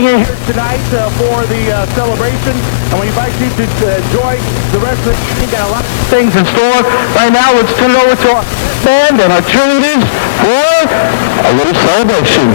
coming in here tonight for the celebration, and we invite you to enjoy the rest of the evening. Got a lot of things in store. Right now, let's turn it over to our band and our cheerleaders for a little celebration.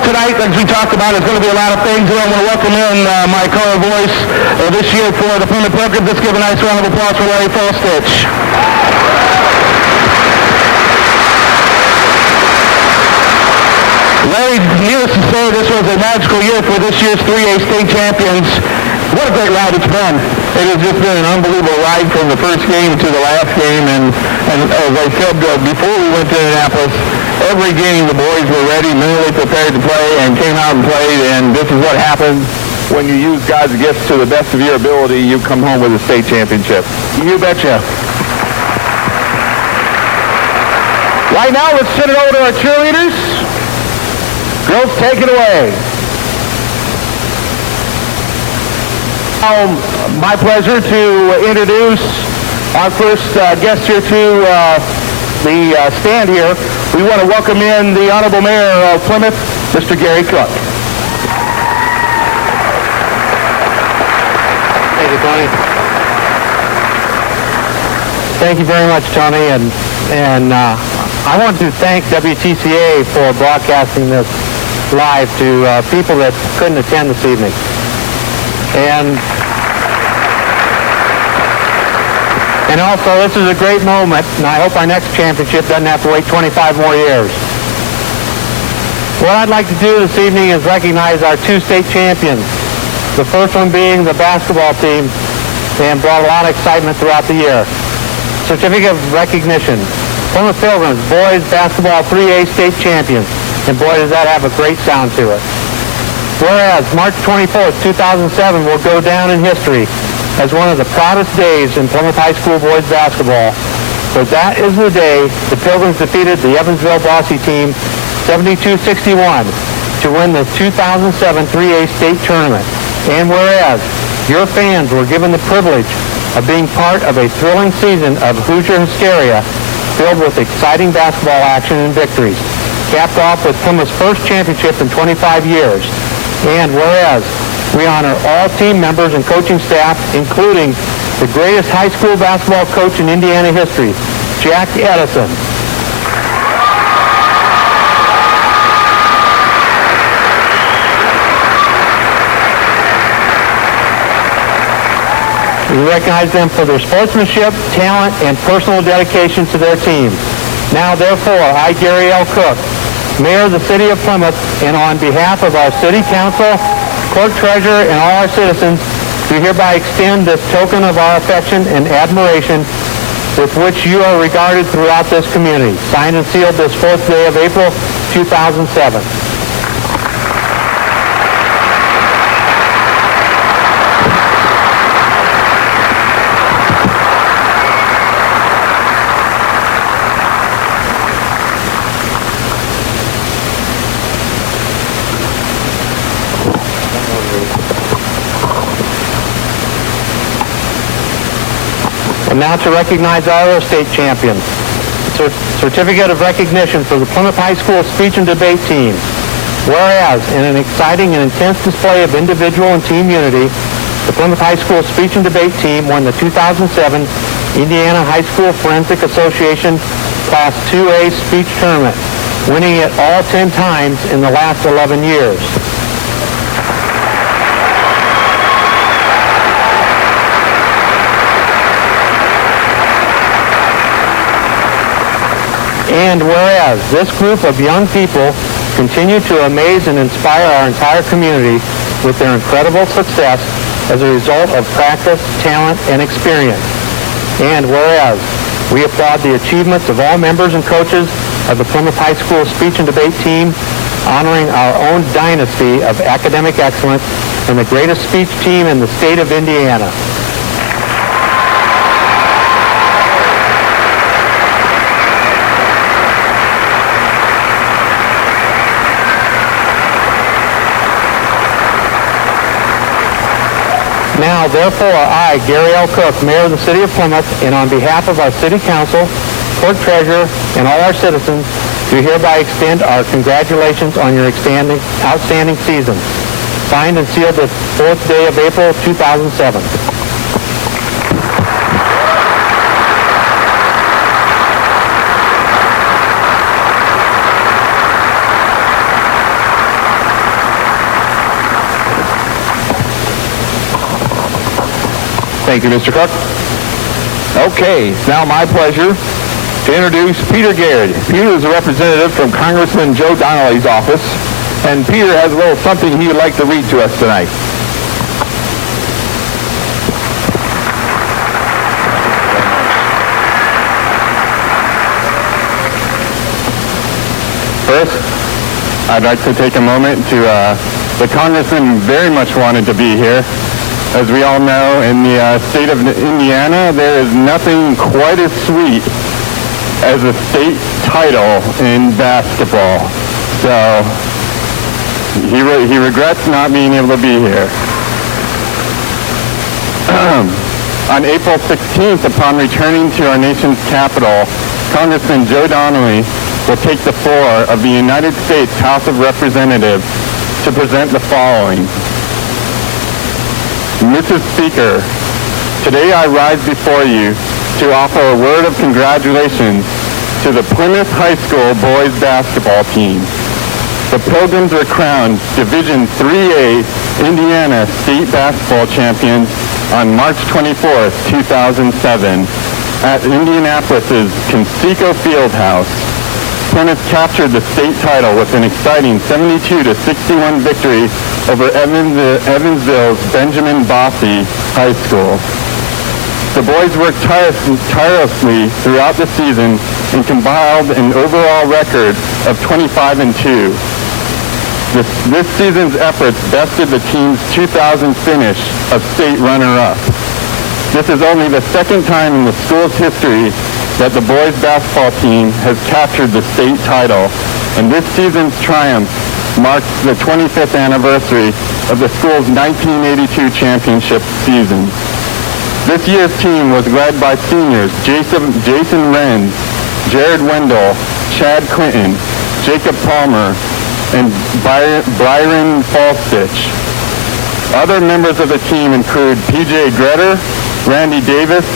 Tonight, as we talked about, there's going to be a lot of things here. I want to welcome in my color voice this year for the Plymouth Perkins. Let's give a nice round of applause for Larry Fullstitch. Larry, needless to say, this was a magical year for this year's 3A state champions. What a great ride it's been. It has just been an unbelievable ride from the first game to the last game, and as I said before we went to Indianapolis, every game the boys were ready, mentally prepared to play, and came out and played, and this is what happens when you use God's gifts to the best of your ability. You come home with a state championship. You betcha. Right now, let's send it over to our cheerleaders. Girls, take it away. Now, my pleasure to introduce our first guest here to the stand here. We want to welcome in the Honorable Mayor of Plymouth, Mr. Gary Cook. Thank you, Tony. Thank you very much, Tony. And I want to thank WTCA for broadcasting this live to people that couldn't attend this evening. And also, this is a great moment, and I hope our next championship doesn't have to wait 25 more years. What I'd like to do this evening is recognize our two state champions. The first one being the basketball team, and brought a lot of excitement throughout the year. Certificate of recognition. Plymouth Pilgrims, boys basketball 3A state champions. And boy, does that have a great sound to it. Whereas March 24th, 2007 will go down in history as one of the proudest days in Plymouth High School boys basketball. But that is the day the Pilgrims defeated the Evansville Bossy team 72-61 to win the 2007 3A state tournament. And whereas your fans were given the privilege of being part of a thrilling season of Hoosier hysteria filled with exciting basketball action and victories, capped off with Plymouth's first championship in 25 years. And whereas we honor all team members and coaching staff, including the greatest high school basketball coach in Indiana history, Jack Edison. We recognize them for their sportsmanship, talent, and personal dedication to their team. Now, therefore, I, Gary L. Cook, Mayor of the City of Plymouth, and on behalf of our City Council, Clerk Treasurer, and all our citizens, we hereby extend this token of our affection and admiration with which you are regarded throughout this community. Signed and sealed this 4th day of April, 2007. And now to recognize our other state champions. Certificate of recognition for the Plymouth High School speech and debate team. Whereas, in an exciting and intense display of individual and team unity, the Plymouth High School speech and debate team won the 2007 Indiana High School Forensic Association Class 2A speech tournament, winning it all 10 times in the last 11 years. And whereas this group of young people continue to amaze and inspire our entire community with their incredible success as a result of practice, talent, and experience. And whereas we applaud the achievements of all members and coaches of the Plymouth High School speech and debate team, honoring our own dynasty of academic excellence and the greatest speech team in the state of Indiana. Now, therefore, I, Gary L. Cook, Mayor of the City of Plymouth, and on behalf of our City Council, Clerk Treasurer, and all our citizens, do hereby extend our congratulations on your outstanding season. Signed and sealed the 4th day of April, 2007. Thank you, Mr. Cook. Okay, it's now my pleasure to introduce Peter Garrett. Peter is a representative from Congressman Joe Donnelly's office, and Peter has a little something he would like to read to us tonight. First, I'd like to take a moment to, the Congressman very much wanted to be here. As we all know, in the state of Indiana, there is nothing quite as sweet as a state title in basketball. So he regrets not being able to be here. On April 16th, upon returning to our nation's capital, Congressman Joe Donnelly will take the floor of the United States House of Representatives to present the following. Mrs. Speaker, today I rise before you to offer a word of congratulations to the Plymouth High School boys basketball team. The Pilgrims were crowned Division 3A Indiana State Basketball Champions on March 24th, 2007 at Indianapolis's Conseco Fieldhouse. Plymouth captured the state title with an exciting 72-61 victory over Evansville's Benjamin Bosse High School. The boys worked tirelessly throughout the season and compiled an overall record of 25-2. This season's efforts bested the team's 2000 finish of state runner-up. This is only the second time in the school's history that the boys basketball team has captured the state title, and this season's triumph marks the 25th anniversary of the school's 1982 championship season. This year's team was led by seniors Jason Renz, Jared Wendell, Chad Clinton, Jacob Palmer, and Byron Falstich. Other members of the team include P.J. Gretter, Randy Davis,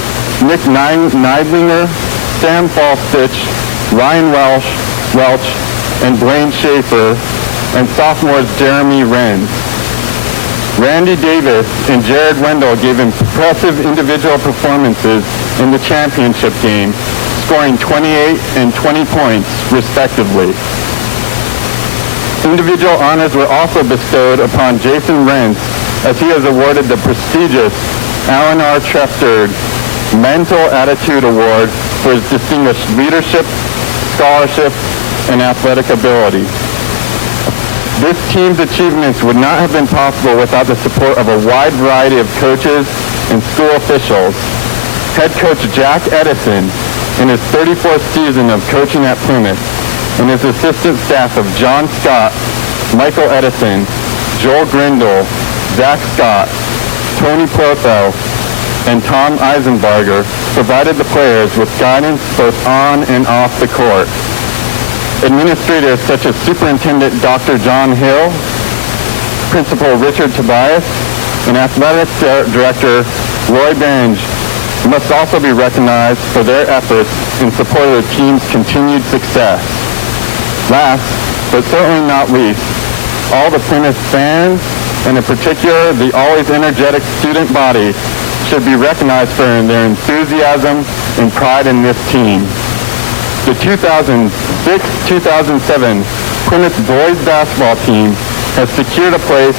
Nick Neidlinger, Sam Falstich, Ryan Welch, and Blaine Schaefer, and sophomores Jeremy Renz. Randy Davis and Jared Wendell gave impressive individual performances in the championship game, scoring 28 and 20 points, respectively. Individual honors were also bestowed upon Jason Renz, as he was awarded the prestigious Alan R. Trefter Mental Attitude Award for his distinguished leadership, scholarship, and athletic ability. This team's achievements would not have been possible without the support of a wide variety of coaches and school officials. Head coach Jack Edison, in his 34th season of coaching at Plymouth, and his assistant staff of John Scott, Michael Edison, Joel Grindle, Zach Scott, Tony Plotho, and Tom Eisenbarger provided the players with guidance both on and off the court. Administrators such as Superintendent Dr. John Hill, Principal Richard Tobias, and Athletic Director Roy Benge must also be recognized for their efforts in support of the team's continued success. Last, but certainly not least, all the Plymouth fans, and in particular the always energetic student body, should be recognized for their enthusiasm and pride in this team. The 2006-2007 Plymouth boys basketball team has secured a place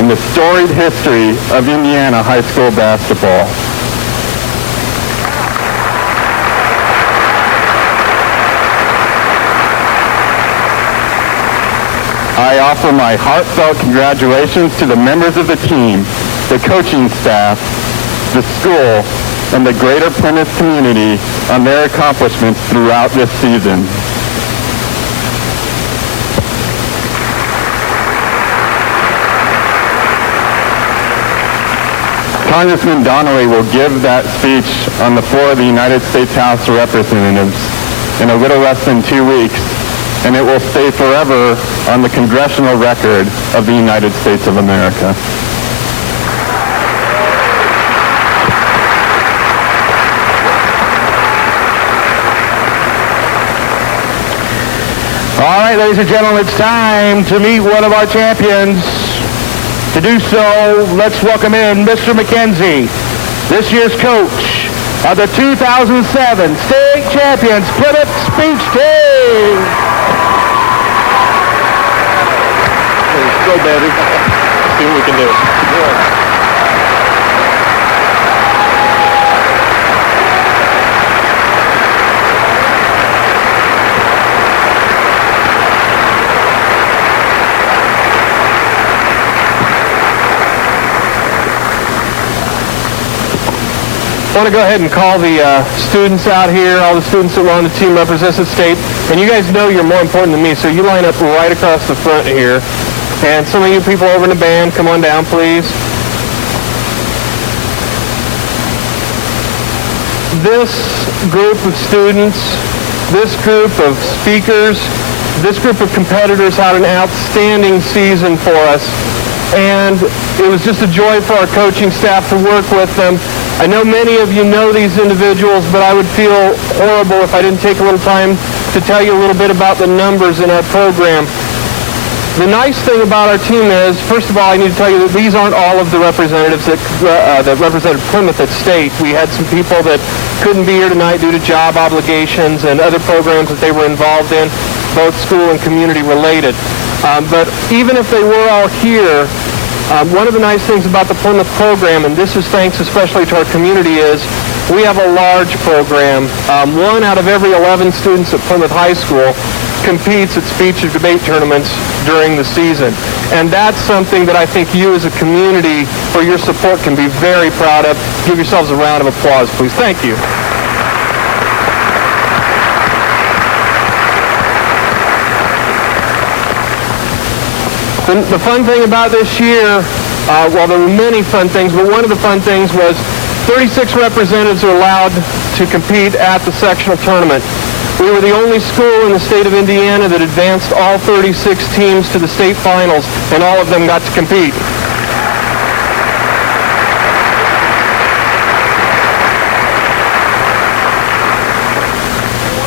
in the storied history of Indiana high school basketball. I offer my heartfelt congratulations to the members of the team, the coaching staff, the school, and the greater Plymouth community on their accomplishments throughout this season. Congressman Donnelly will give that speech on the floor of the United States House of Representatives in a little less than 2 weeks, and it will stay forever on the congressional record of the United States of America. All right, ladies and gentlemen, it's time to meet one of our champions. To do so, let's welcome in Mr. McKenzie, this year's coach of the 2007 state champions Plymouth speech team. Let's go, baby. See what we can do. Yeah. I want to go ahead and call the students out here, all the students that were on the team represents the state. And you guys know you're more important than me, so you line up right across the front here. And some of you people over in the band, come on down, please. This group of students, this group of speakers, this group of competitors had an outstanding season for us. And it was just a joy for our coaching staff to work with them. I know many of you know these individuals, but I would feel horrible if I didn't take a little time to tell you a little bit about the numbers in our program. The nice thing about our team is, first of all, I need to tell you that these aren't all of the representatives that represented Plymouth at state. We had some people that couldn't be here tonight due to job obligations and other programs that they were involved in, both school and community related. But even if they were all here, one of the nice things about the Plymouth program, and this is thanks especially to our community, is we have a large program. 1 out of every 11 students at Plymouth High School competes at speech and debate tournaments during the season. And that's something that I think you as a community, for your support, can be very proud of. Give yourselves a round of applause, please. Thank you. The fun thing about this year, well, there were many fun things, but one of the fun things was 36 representatives are allowed to compete at the sectional tournament. We were the only school in the state of Indiana that advanced all 36 teams to the state finals, and all of them got to compete.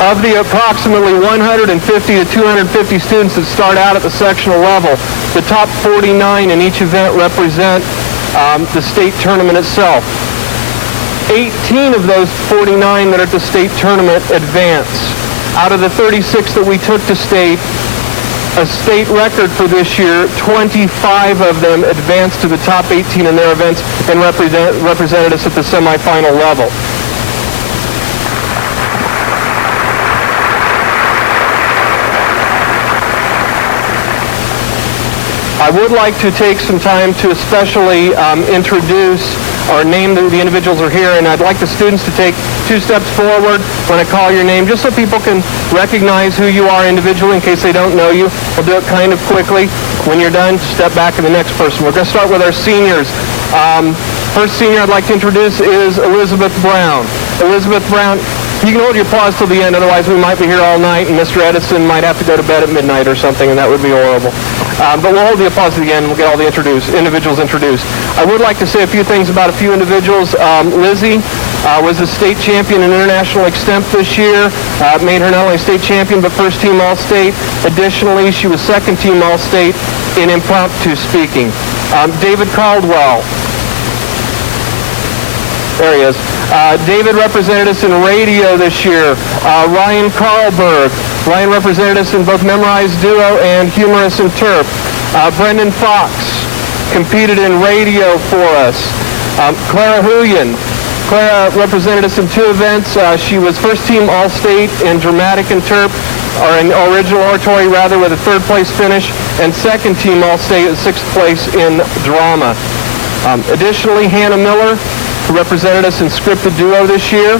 Of the approximately 150 to 250 students that start out at the sectional level, the top 49 in each event represent the state tournament itself. 18 of those 49 that are at the state tournament advance. Out of the 36 that we took to state, a state record for this year, 25 of them advanced to the top 18 in their events and represented us at the semifinal level. I would like to take some time to especially introduce or name the individuals who are here, and I'd like the students to take 2 steps forward when I call your name, just so people can recognize who you are individually in case they don't know you. We'll do it kind of quickly. When you're done, step back to the next person. We're going to start with our seniors. First senior I'd like to introduce is Elizabeth Brown. Elizabeth Brown, you can hold your applause till the end, otherwise we might be here all night and Mr. Edison might have to go to bed at midnight or something, and that would be horrible. But we'll hold the applause to the end and we'll get all the individuals introduced. I would like to say a few things about a few individuals. Lizzie was the state champion in international extemp this year. Made her not only state champion but first team All-State. Additionally, she was second team All-State in impromptu speaking. David Caldwell. There he is. David represented us in radio this year. Ryan Carlberg. Ryan represented us in both Memorized Duo and Humorous and Terp. Brendan Fox competed in radio for us. Clara Huyen. Clara represented us in 2 events. She was first team All-State in Dramatic and Terp or in original oratory rather, with a third place finish, and second team All-State at sixth place in drama. Additionally, Hannah Miller, who represented us in scripted duo this year.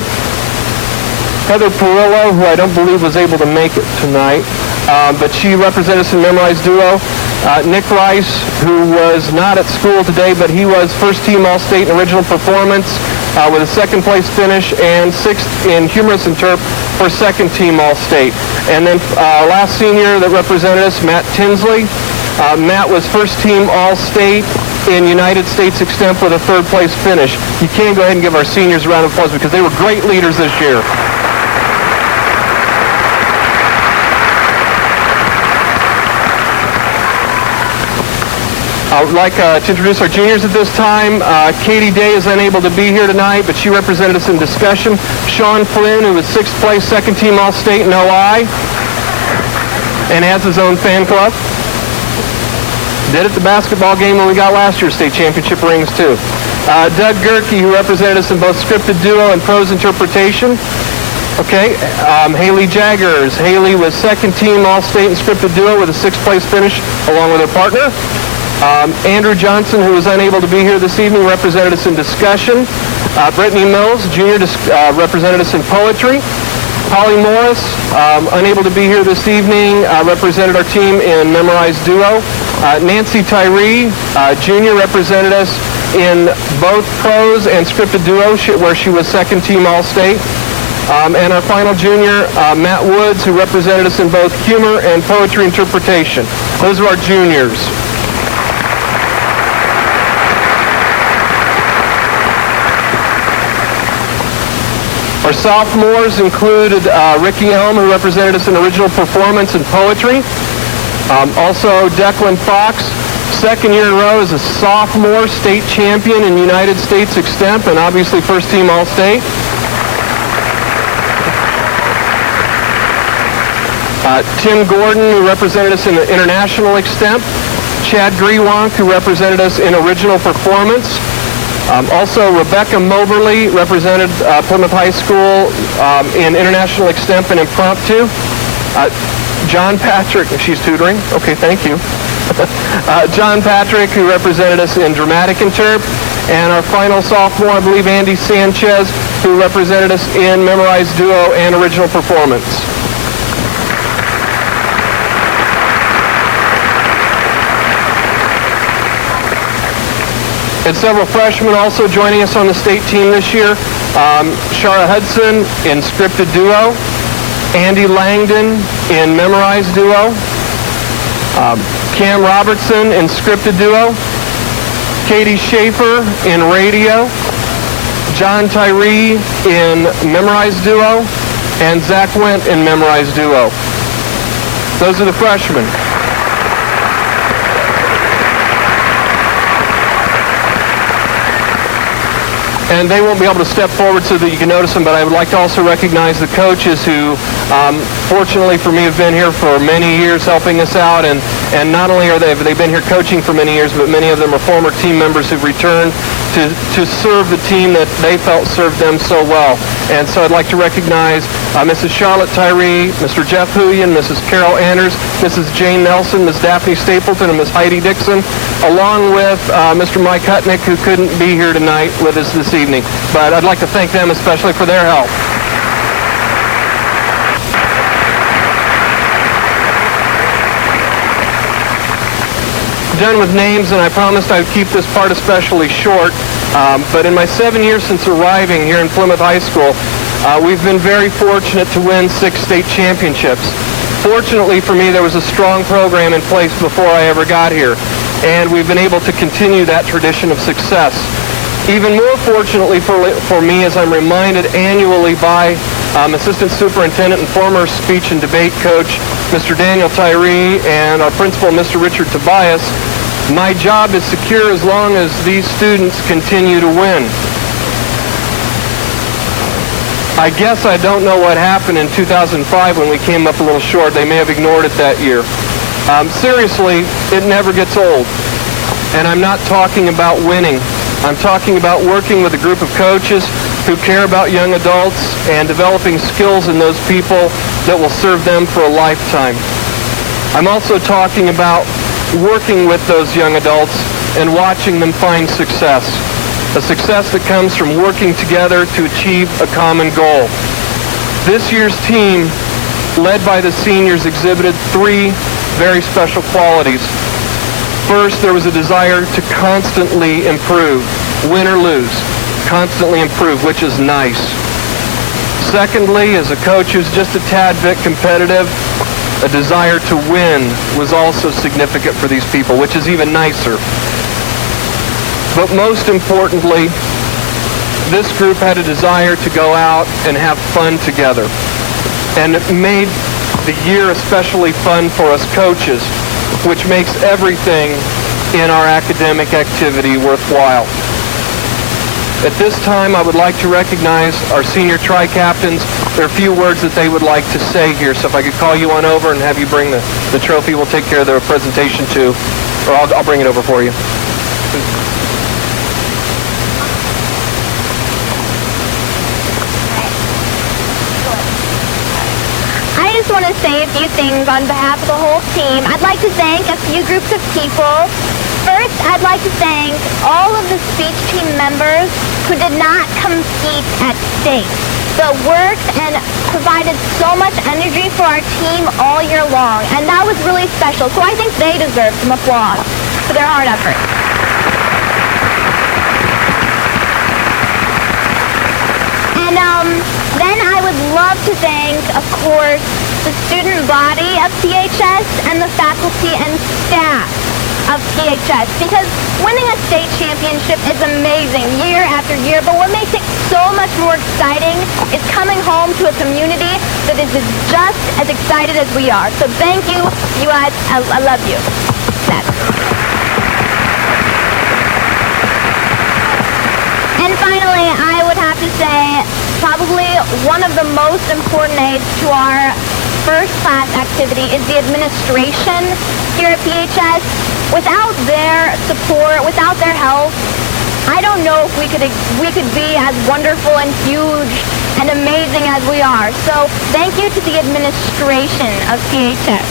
Heather Perillo, who I don't believe was able to make it tonight, but she represented us in memorized duo. Nick Rice, who was not at school today, but he was first team All-State in original performance with a second place finish, and sixth in humorous interp for second team All-State. And then last senior that represented us, Matt Tinsley. Matt was first team All-State in United States Extemp with a third place finish. You can go ahead and give our seniors a round of applause because they were great leaders this year. I would like to introduce our juniors at this time. Katie Day is unable to be here tonight, but she represented us in discussion. Sean Flynn, who was sixth place, second team All-State in OI, and has his own fan club. Did at the basketball game when we got last year's state championship rings, too. Doug Gerke, who represented us in both scripted duo and prose interpretation. Okay, Haley Jaggers. Haley was second team All-State in scripted duo with a sixth place finish along with her partner. Andrew Johnson, who was unable to be here this evening, represented us in discussion. Brittany Mills, junior, represented us in poetry. Holly Morris, unable to be here this evening, represented our team in memorized duo. Nancy Tyree, junior, represented us in both prose and scripted duo, where she was second team All-State. And our final junior, Matt Woods, who represented us in both humor and poetry interpretation. Those are our juniors. Our sophomores included Ricky Elm, who represented us in original performance and poetry. Also, Declan Fox, second year in a row as a sophomore state champion in United States Extemp, and obviously first team All-State. Tim Gordon, who represented us in the international Extemp. Chad Grewonk, who represented us in original performance. Also, Rebecca Moberly represented Plymouth High School in international Extemp and impromptu. John Patrick, she's tutoring. Okay, thank you. John Patrick, who represented us in dramatic interp. And our final sophomore, I believe, Andy Sanchez, who represented us in memorized duo and original performance. And several freshmen also joining us on the state team this year. Shara Hudson in scripted duo. Andy Langdon in memorized duo. Cam Robertson in scripted duo. Katie Schaefer in radio. John Tyree in memorized duo. And Zach Wendt in memorized duo. Those are the freshmen. And they won't be able to step forward so that you can notice them, but I would like to also recognize the coaches who, fortunately for me, have been here for many years helping us out. And not only have they been here coaching for many years, but many of them are former team members who've returned to serve the team that they felt served them so well. And so I'd like to recognize Mrs. Charlotte Tyree, Mr. Jeff Huyen, Mrs. Carol Anders, Mrs. Jane Nelson, Ms. Daphne Stapleton, and Ms. Heidi Dixon, along with Mr. Mike Hutnick, who couldn't be here tonight with us this evening. But I'd like to thank them especially for their help. Done with names, and I promised I'd keep this part especially short. But in my 7 years since arriving here in Plymouth High School, we've been very fortunate to win 6 state championships. Fortunately for me, there was a strong program in place before I ever got here, and we've been able to continue that tradition of success. Even more fortunately for me, as I'm reminded annually by Assistant Superintendent and former speech and debate coach, Mr. Daniel Tyree, and our principal, Mr. Richard Tobias, my job is secure as long as these students continue to win. I guess I don't know what happened in 2005 when we came up a little short. They may have ignored it that year. Seriously, it never gets old. And I'm not talking about winning. I'm talking about working with a group of coaches who care about young adults and developing skills in those people that will serve them for a lifetime. I'm also talking about working with those young adults and watching them find success, a success that comes from working together to achieve a common goal. This year's team, led by the seniors, exhibited three very special qualities. First, there was a desire to constantly improve, win or lose, constantly improve, which is nice. Secondly, as a coach who's just a tad bit competitive, a desire to win was also significant for these people, which is even nicer. But most importantly, this group had a desire to go out and have fun together. And it made the year especially fun for us coaches, which makes everything in our academic activity worthwhile. At this time, I would like to recognize our senior tri-captains. There are a few words that they would like to say here, so if I could call you on over and have you bring the trophy, we'll take care of the presentation too, or I'll bring it over for you. I just want to say a few things on behalf of the whole team. I'd like to thank a few groups of people. First, I'd like to thank all of the speech team members who did not compete at state, but worked and provided so much energy for our team all year long, and that was really special. So I think they deserve some applause for their hard effort. And then I would love to thank, of course, the student body of PHS and the faculty and staff of PHS, because winning a state championship is amazing year after year, but what makes it so much more exciting is coming home to a community that is just as excited as we are. So thank you, you guys. I love you. And finally, I would have to say probably one of the most important aids to our first class activity is the administration here at PHS. Without their support, without their help, I don't know if we could be as wonderful and huge and amazing as we are. So thank you to the administration of PHS.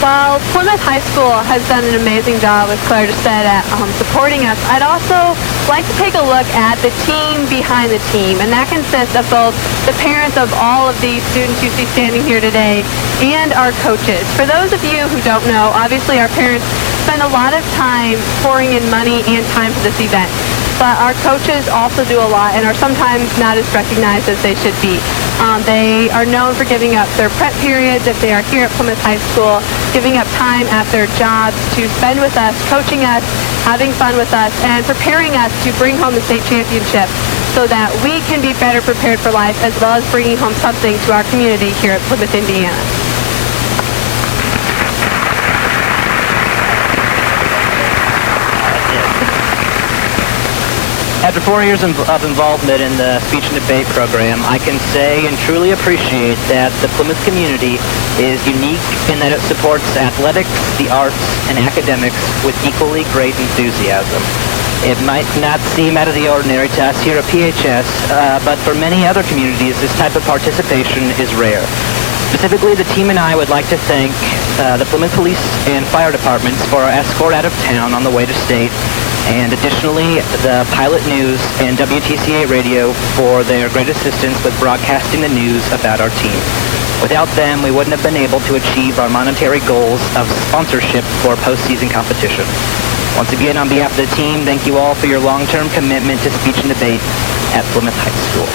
While Plymouth High School has done an amazing job, as Claire just said, at supporting us, I'd also like to take a look at the team behind the team, and that consists of both the parents of all of these students you see standing here today and our coaches. For those of you who don't know, obviously our parents spend a lot of time pouring in money and time for this event, but our coaches also do a lot and are sometimes not as recognized as they should be. They are known for giving up their prep periods if they are here at Plymouth High School, giving up time at their jobs to spend with us, coaching us, having fun with us, and preparing us to bring home the state championship so that we can be better prepared for life, as well as bringing home something to our community here at Plymouth, Indiana. After 4 years of involvement in the speech and debate program, I can say and truly appreciate that the Plymouth community is unique in that it supports athletics, the arts, and academics with equally great enthusiasm. It might not seem out of the ordinary to us here at PHS, but for many other communities, this type of participation is rare. Specifically, the team and I would like to thank the Plymouth Police and Fire Departments for our escort out of town on the way to state, and additionally, the Pilot News and WTCA Radio for their great assistance with broadcasting the news about our team. Without them, we wouldn't have been able to achieve our monetary goals of sponsorship for postseason competition. Once again, on behalf of the team, thank you all for your long-term commitment to speech and debate at Plymouth High School.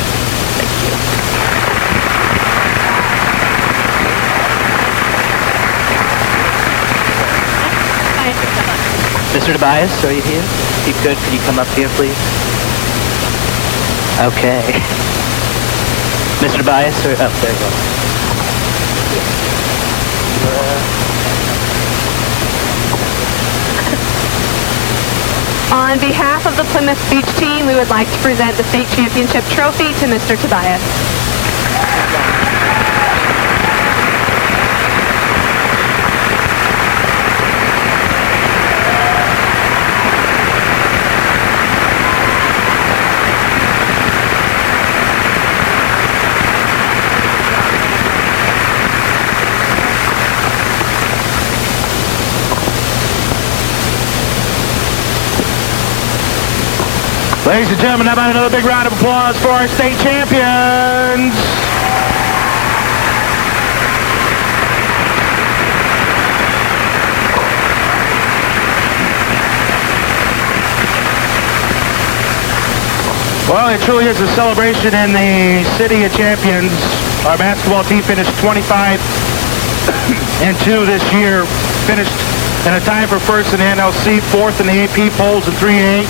Thank you. Mr. Tobias, are you here? If you could you come up here, please? Okay. Mr. Tobias, or, oh, there you go. On behalf of the Plymouth speech team, we would like to present the state championship trophy to Mr. Tobias. Ladies and gentlemen, how about another big round of applause for our state champions? Well, it truly is a celebration in the city of champions. Our basketball team finished 25 and 2 this year. Finished in a tie for first in the NLC, fourth in the AP polls in 3A.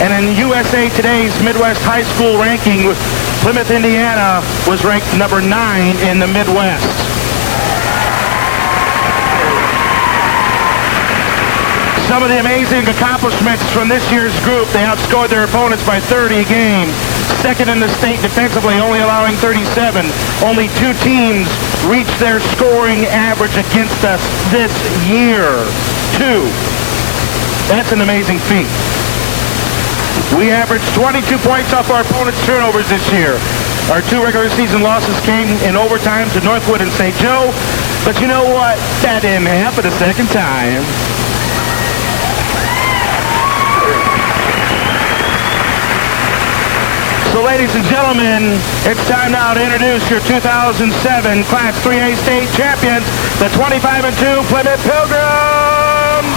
And in USA Today's Midwest High School ranking, Plymouth, Indiana was ranked number 9 in the Midwest. Some of the amazing accomplishments from this year's group: they outscored their opponents by 30 a game. Second in the state defensively, only allowing 37. Only 2 teams reached their scoring average against us this year. 2. That's an amazing feat. We averaged 22 points off our opponents' turnovers this year. Our 2 regular season losses came in overtime to Northwood and St. Joe. But you know what? That didn't happen a second time. So, ladies and gentlemen, it's time now to introduce your 2007 Class 3A state champions, the 25-2 Plymouth Pilgrims.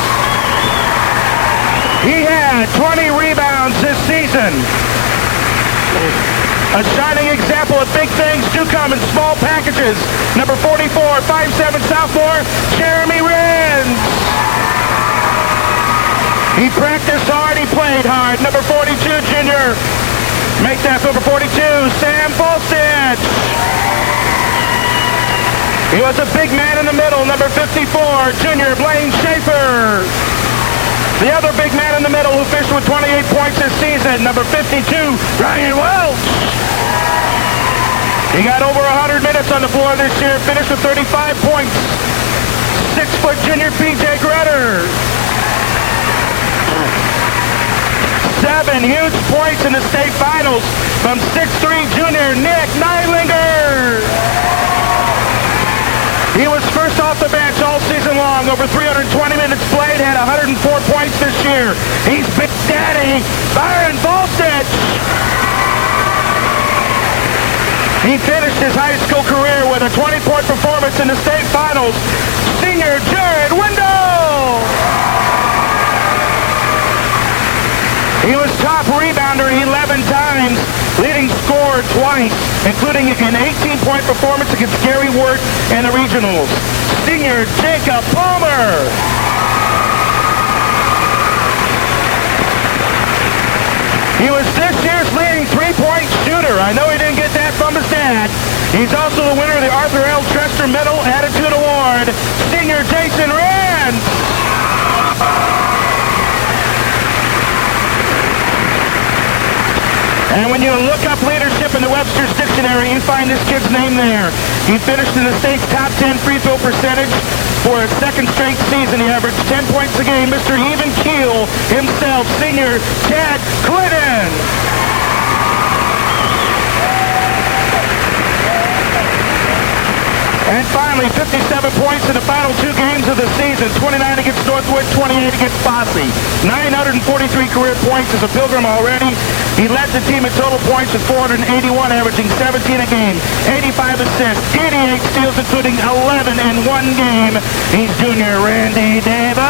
He had 20 rebounds this season. A shining example of big things do come in small packages. Number 44, 5'7" sophomore, Jeremy Rins. He practiced hard, he played hard. Number 42, junior. Make that number 42, Sam Volstich. He was a big man in the middle, number 54, junior Blaine Schaefer. The other big man in the middle who finished with 28 points this season, number 52, Ryan Welch. He got over 100 minutes on the floor this year, finished with 35 points. 6-foot junior PJ Grutter. 7 huge points in the state finals from 6'3" junior Nick Neidlinger. He was first off the bench all season long, over 320 minutes played, had 104 points this year. He's Big Daddy, Byron Volstich. He finished his high school career with a 20-point performance in the state finals. Senior Jared Wendell. He was top rebounder 11 times, leading scorer twice, including an 18-point performance against Gary Wirt in the regionals. Senior Jacob Palmer. He was this year's leading three-point shooter. I know he didn't get that from his dad. He's also the winner of the Arthur L. Trester Medal Attitude Award. Senior Jason Rand. And when you look up leadership in the Webster's Dictionary, you find this kid's name there. He finished in the state's top 10 free throw percentage for a second straight season. He averaged 10 points a game. Mr. Even Keel himself, senior Chad Clinton. And finally, 57 points in the final 2 games of the season. 29 against Northwood, 28 against Fosse. 943 career points as a Pilgrim already. He led the team in total points with 481, averaging 17 a game. 85 assists, 88 steals, including 11 in one game. He's junior Randy Davis.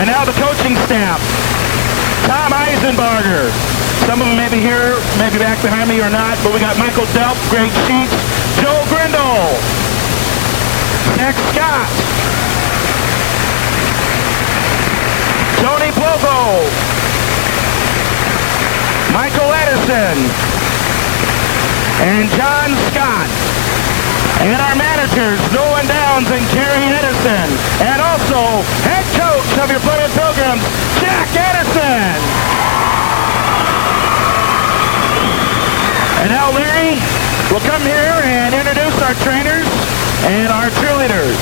And now the coaching staff. Tom Eisenbarger. Some of them may be here, maybe back behind me or not, but we got Michael Delp, Greg Sheets, Joe Grindle, Zach Scott, Tony Plovo, Michael Edison, and John Scott. And our managers, Nolan Downs and Kerry Edison. And also, head coach of your Plymouth Pilgrims, Jack Edison. And now Larry will come here and introduce our trainers and our cheerleaders.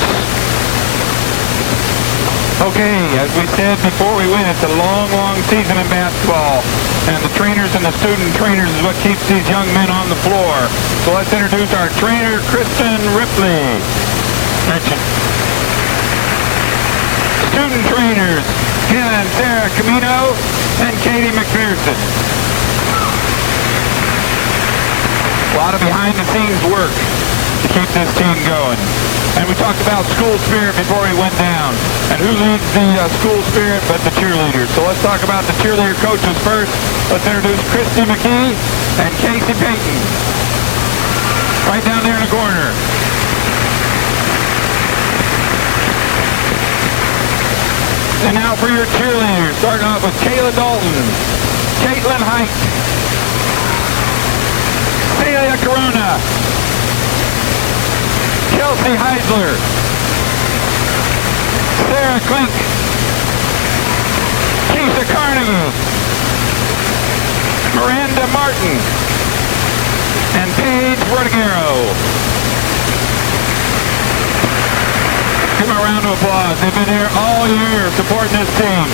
Okay, as we said before we went, it's a long, long season in basketball. And the trainers and the student trainers is what keeps these young men on the floor. So let's introduce our trainer, Kristen Ripley. Thank you. student trainers, Ken and Sarah Camino and Katie McPherson. A lot of behind-the-scenes work to keep this team going. And we talked about school spirit before he went down. And who leads the school spirit but the cheerleaders? So let's talk about the cheerleader coaches first. Let's introduce Christy McKee and Casey Payton. Right down there in the corner. And now for your cheerleaders, starting off with Kayla Dalton, Caitlin Height, Celia Corona, Kelsey Heisler, Sarah Klink, Keisha Carnegie, Miranda Martin, and Paige Vertigero. Give them a round of applause. They've been here all year supporting this team.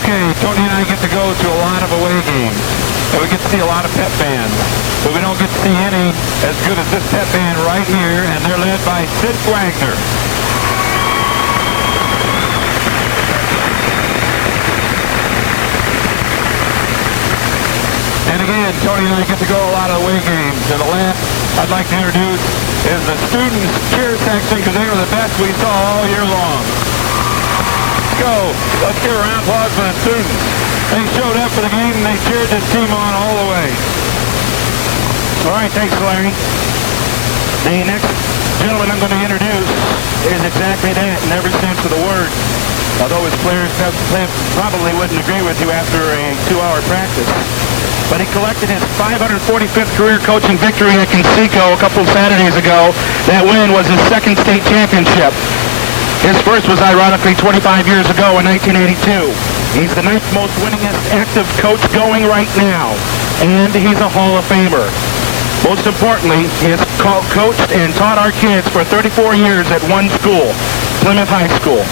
Okay, Tony and I get to go to a lot of away games, and we get to see a lot of pep bands, but we don't get to see any as good as this pep band right here, and they're led by Sid Wagner. And again, Tony and I get to go to a lot of away games, and the last I'd like to introduce is the students cheer section, because they were the best we saw all year long. Go. Let's give a round of applause for the students. They showed up for the game and they cheered this team on all the way. All right, thanks, Larry. The next gentleman I'm going to introduce is exactly that in every sense of the word. Although his players probably wouldn't agree with you after a 2-hour practice. But he collected his 545th career coaching victory at Conseco a couple of Saturdays ago. That win was his second state championship. His first was ironically 25 years ago in 1982. He's the 9th most winningest active coach going right now, and he's a Hall of Famer. Most importantly, he has coached and taught our kids for 34 years at one school, Plymouth High School.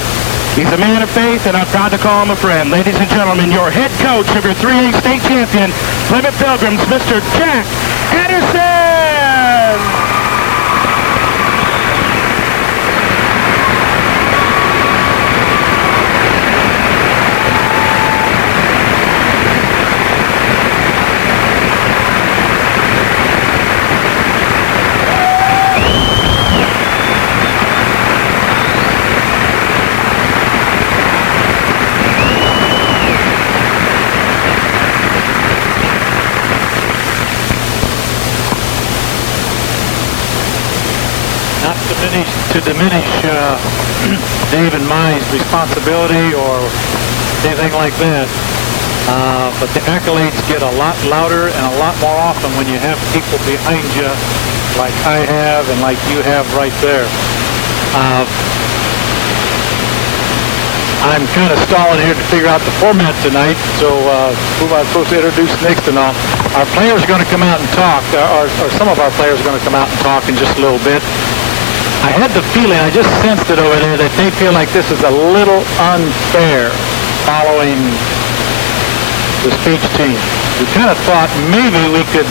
He's a man of faith, and I'm proud to call him a friend. Ladies and gentlemen, your head coach of your 3A state champion, Plymouth Pilgrims, Mr. Jack Anderson! To diminish Dave and my responsibility or anything like that. But the accolades get a lot louder and a lot more often when you have people behind you like I have and like you have right there. I'm kind of stalling here to figure out the format tonight, so who am I supposed to introduce next and all? Our players are going to come out and talk, or some of our players are going to come out and talk in just a little bit. I had the feeling, I just sensed it over there, that they feel like this is a little unfair following the speech team. We kind of thought maybe we could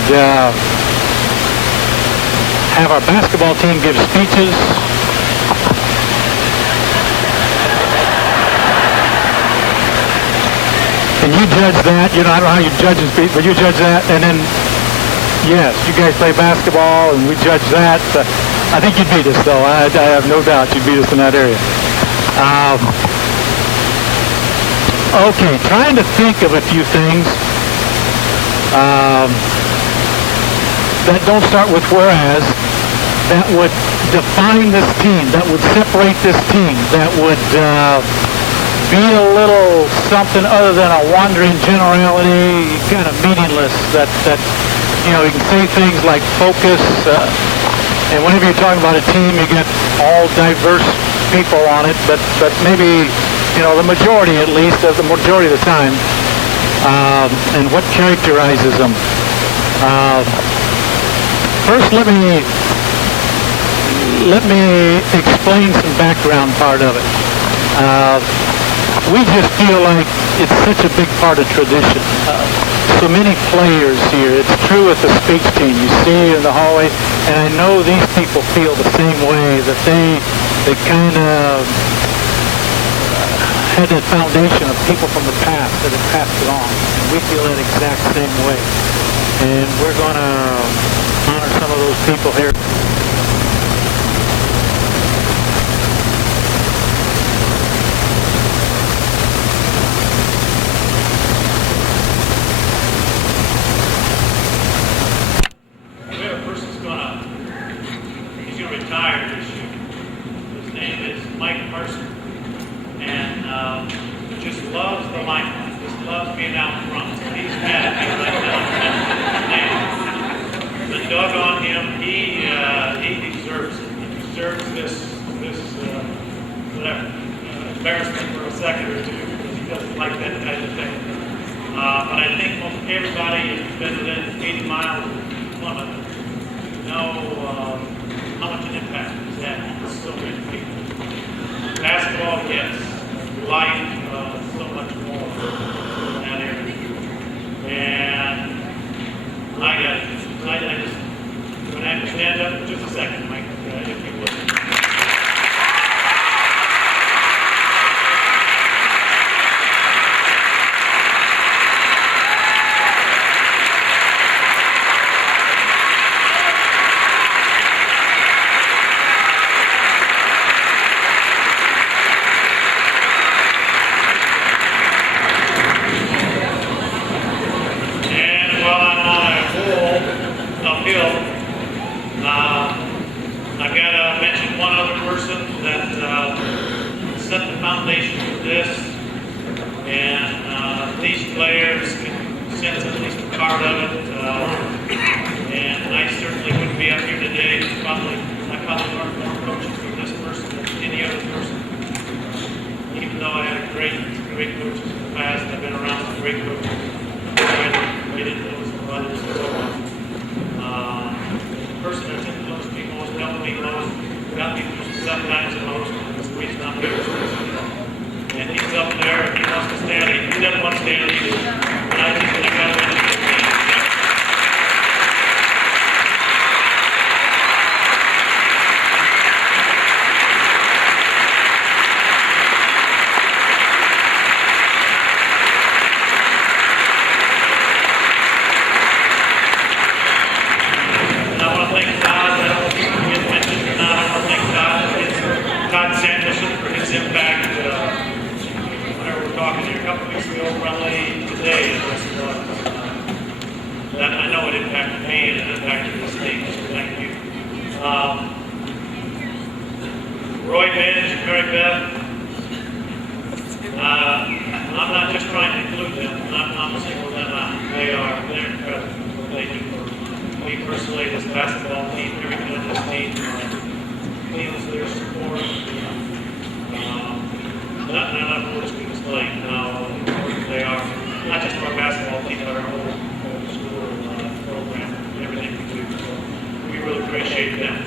have our basketball team give speeches. And you judge that. You know, I don't know how you judge a speech, but you judge that, and then, yes, you guys play basketball, and we judge that. I think you'd beat us, though. I have no doubt you'd beat us in that area. Okay, trying to think of a few things that don't start with whereas, that would define this team, that would separate this team, that would be a little something other than a wandering generality, kind of meaningless, that you know, you can say things like focus, and whenever you're talking about a team, you get all diverse people on it, but maybe, you know, the majority at least, the majority of the time, and what characterizes them. First, let me explain some background part of it. We just feel like it's such a big part of tradition. so many players here. It's true with the speech team. You see in the hallway, and I know these people feel the same way, that they kind of had that foundation of people from the past that have passed it on. And we feel that exact same way. And we're going to honor some of those people here. He's going to retire this year. His name is Mike Mercer, and just loves the limelight. Just loves being out front. So he's mad at me right now. His name. But doggone him, he deserves it. He deserves this whatever embarrassment for a second or two because he doesn't like that kind of thing. But I think most everybody who's been within 80 miles of Plymouth know how much an impact he's had on so many people. Basketball, yes. Life, so much more in that area. And I just, when I have to stand up for just a second, Mike, if you would. I've got to mention one other person that set the foundation for this, and these players can sense at least a part of it, and I certainly wouldn't be up here today. I probably learned more coaching from this person than any other person. Even though I had great coaches in the past, I've been around some great coaches. I didn't know some others and so on. The person that's influenced me most, helped me most, got me through sometimes the most, is the reason I'm here. And he's up there, and he wants to stand, he doesn't want to stand either. But I just think I got to I know it impacted me and it impacted the state, so thank you. Roy Bench and Mary Beth, I'm not just trying to include them, I'm single them out. They're incredible what they do for me personally, this basketball team, everything on this team feels their support. Not enough words can explain how important they are, not just for our basketball team, but our whole school program, everything we do. So we really appreciate them.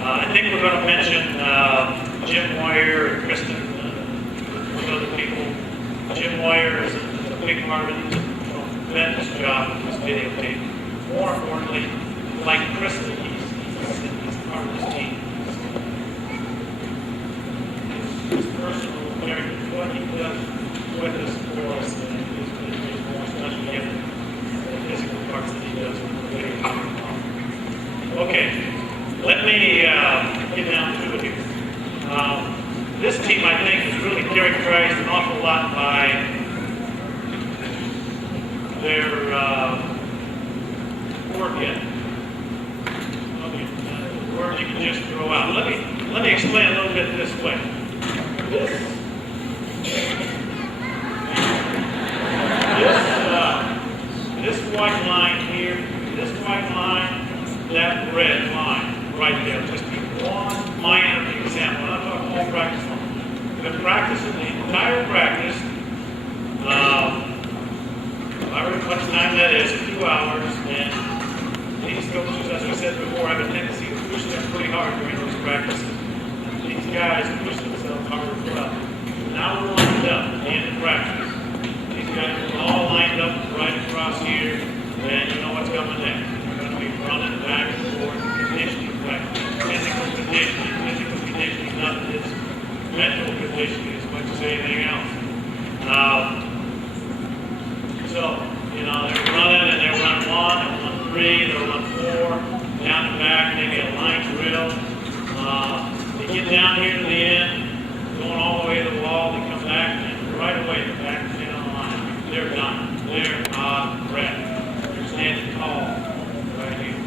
I think we're going to mention Jim Moyer and Kristen, and other people. Jim Moyer is a big part of it. He's a tremendous job with this videotape. More importantly, like Kristen, he's part of this team. His personal character, what he does with us for us, is more special yet the physical parts that he does with the video. Okay, let me get down to it here. This team, I think, is really characterized an awful lot by their word yet. Word you can just throw out. Let me explain a little bit this way. This white line here, this white line, that red line right there, just one minor example. I'm not talking whole practice long. Been practicing the entire practice. However much time that is, a few hours, and these coaches, as I said before, have a tendency to push them pretty hard during those practices. These guys push themselves hard as well. Now we're lined up at the end of practice. These guys are all lined up right across You know, they're running and they'll run 1, they'll run 3, they'll run 4, down the back, maybe a line drill. They get down here to the end, going all the way to the wall, they come back, and right away they're back to the line. They're done. They're out of breath. They're standing tall right here.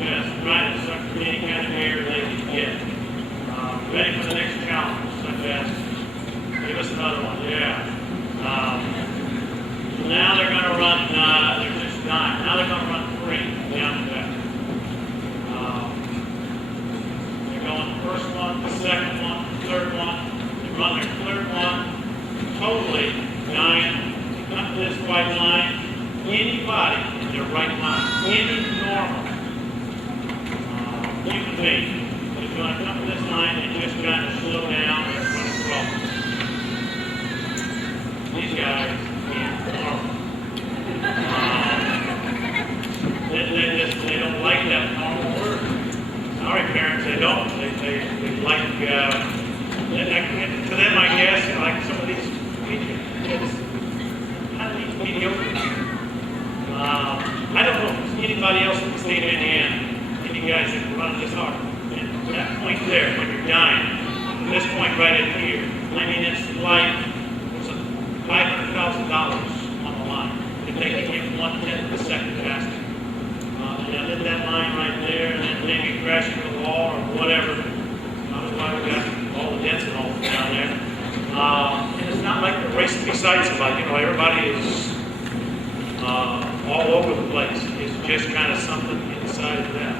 Just trying to suck any kind of air they can get. Ready for the next challenge, such as, give us another one, yeah. So now they're going to run, they're just dying. Now they're going to run 3 down the back. They're going the first one, the second one, the third one. They run their third one, totally dying. Cut this white line. Anybody in their right mind, any normal human being is going to come to this line and just kind of slow down and run across. These guys ain't normal. They don't like that normal word. Sorry, parents, they don't. They like, to them, I guess, like some of these kids, kind of these mediocre. I don't know if there's anybody else in the state of Indiana, any guys that can run this hard. And that point there, when you're dying, this point right in here, I mean, it's like there's $500,000 on the line. If they can get 1/10 of a second faster. And hit that line right there, and then maybe crash into the wall or whatever. That's why we got all the dents and all down there. And it's not like they're racing beside somebody. You know, everybody is all over the place. It's just kind of something inside of them.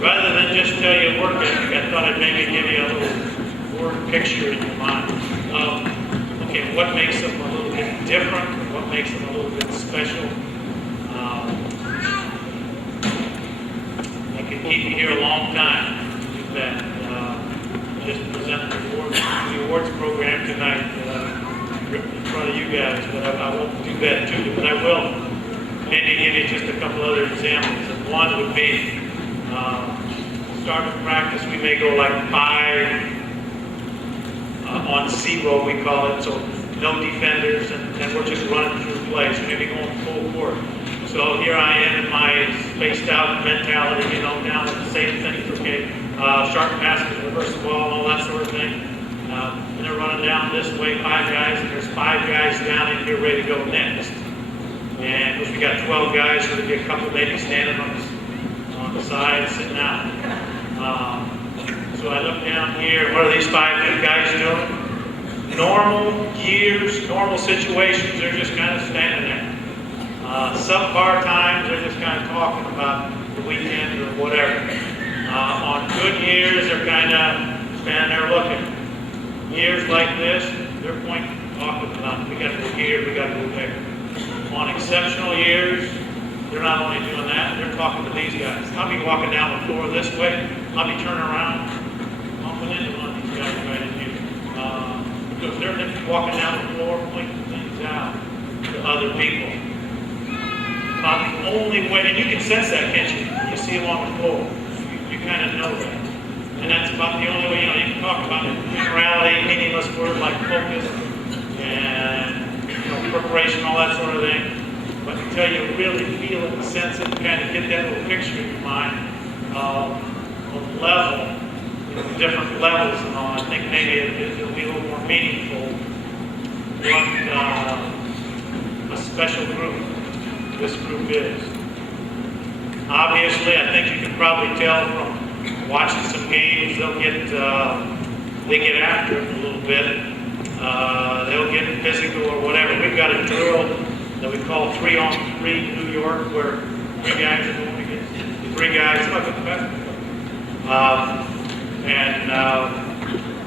Rather than just tell you work ethic, I thought I'd maybe give you a little word picture in your mind of, okay, what makes them a little bit different, what makes them a little bit special. I could keep you here a long time to do that. Just present the awards program tonight in front of you guys, but I won't do that to you, but I will maybe give you just a couple other examples. And one would be, start of practice, we may go like 5 on 0, we call it, so no defenders, and we're just running through plays, maybe going full court. So here I am in my spaced out mentality, you know, now the same things, okay, sharp passes, reverse the ball, all that sort of thing. And they're running down this way, 5 guys, and there's 5 guys down in here ready to go next. And we got 12 guys, so there'll be a couple maybe standing on the side, sitting out. So I look down here, what are these 5 guys doing? Normal years, normal situations, they're just kind of standing there. Subpar times, they're just kind of talking about the weekend or whatever. On good years, they're kind of standing there looking. Years like this, they're talking about, we got to go here, we got to go there. On exceptional years, they're not only doing that, they're talking to these guys. I'll be walking down the floor this way, I'll be turning around, bumping into one of these guys right in here. Because they're walking down the floor, pointing things out to other people. About the only way, and you can sense that, can't you? You see them on the floor. You kind of know that. And that's about the only way, you know, you can talk about it. Morality, meaningless word like focus, and, you know, preparation, all that sort of thing. But until you really feel it and sense it, and kind of get that little picture in your mind of the level, you know, different levels and all, I think maybe it'll be a little more meaningful what a special group this group is. Obviously, I think you can probably tell from watching some games, they get after it a little bit. They'll get physical or whatever. We've got a drill that we call 3-on-3 New York, where 3 guys are going against 3 guys. Look at the basketball.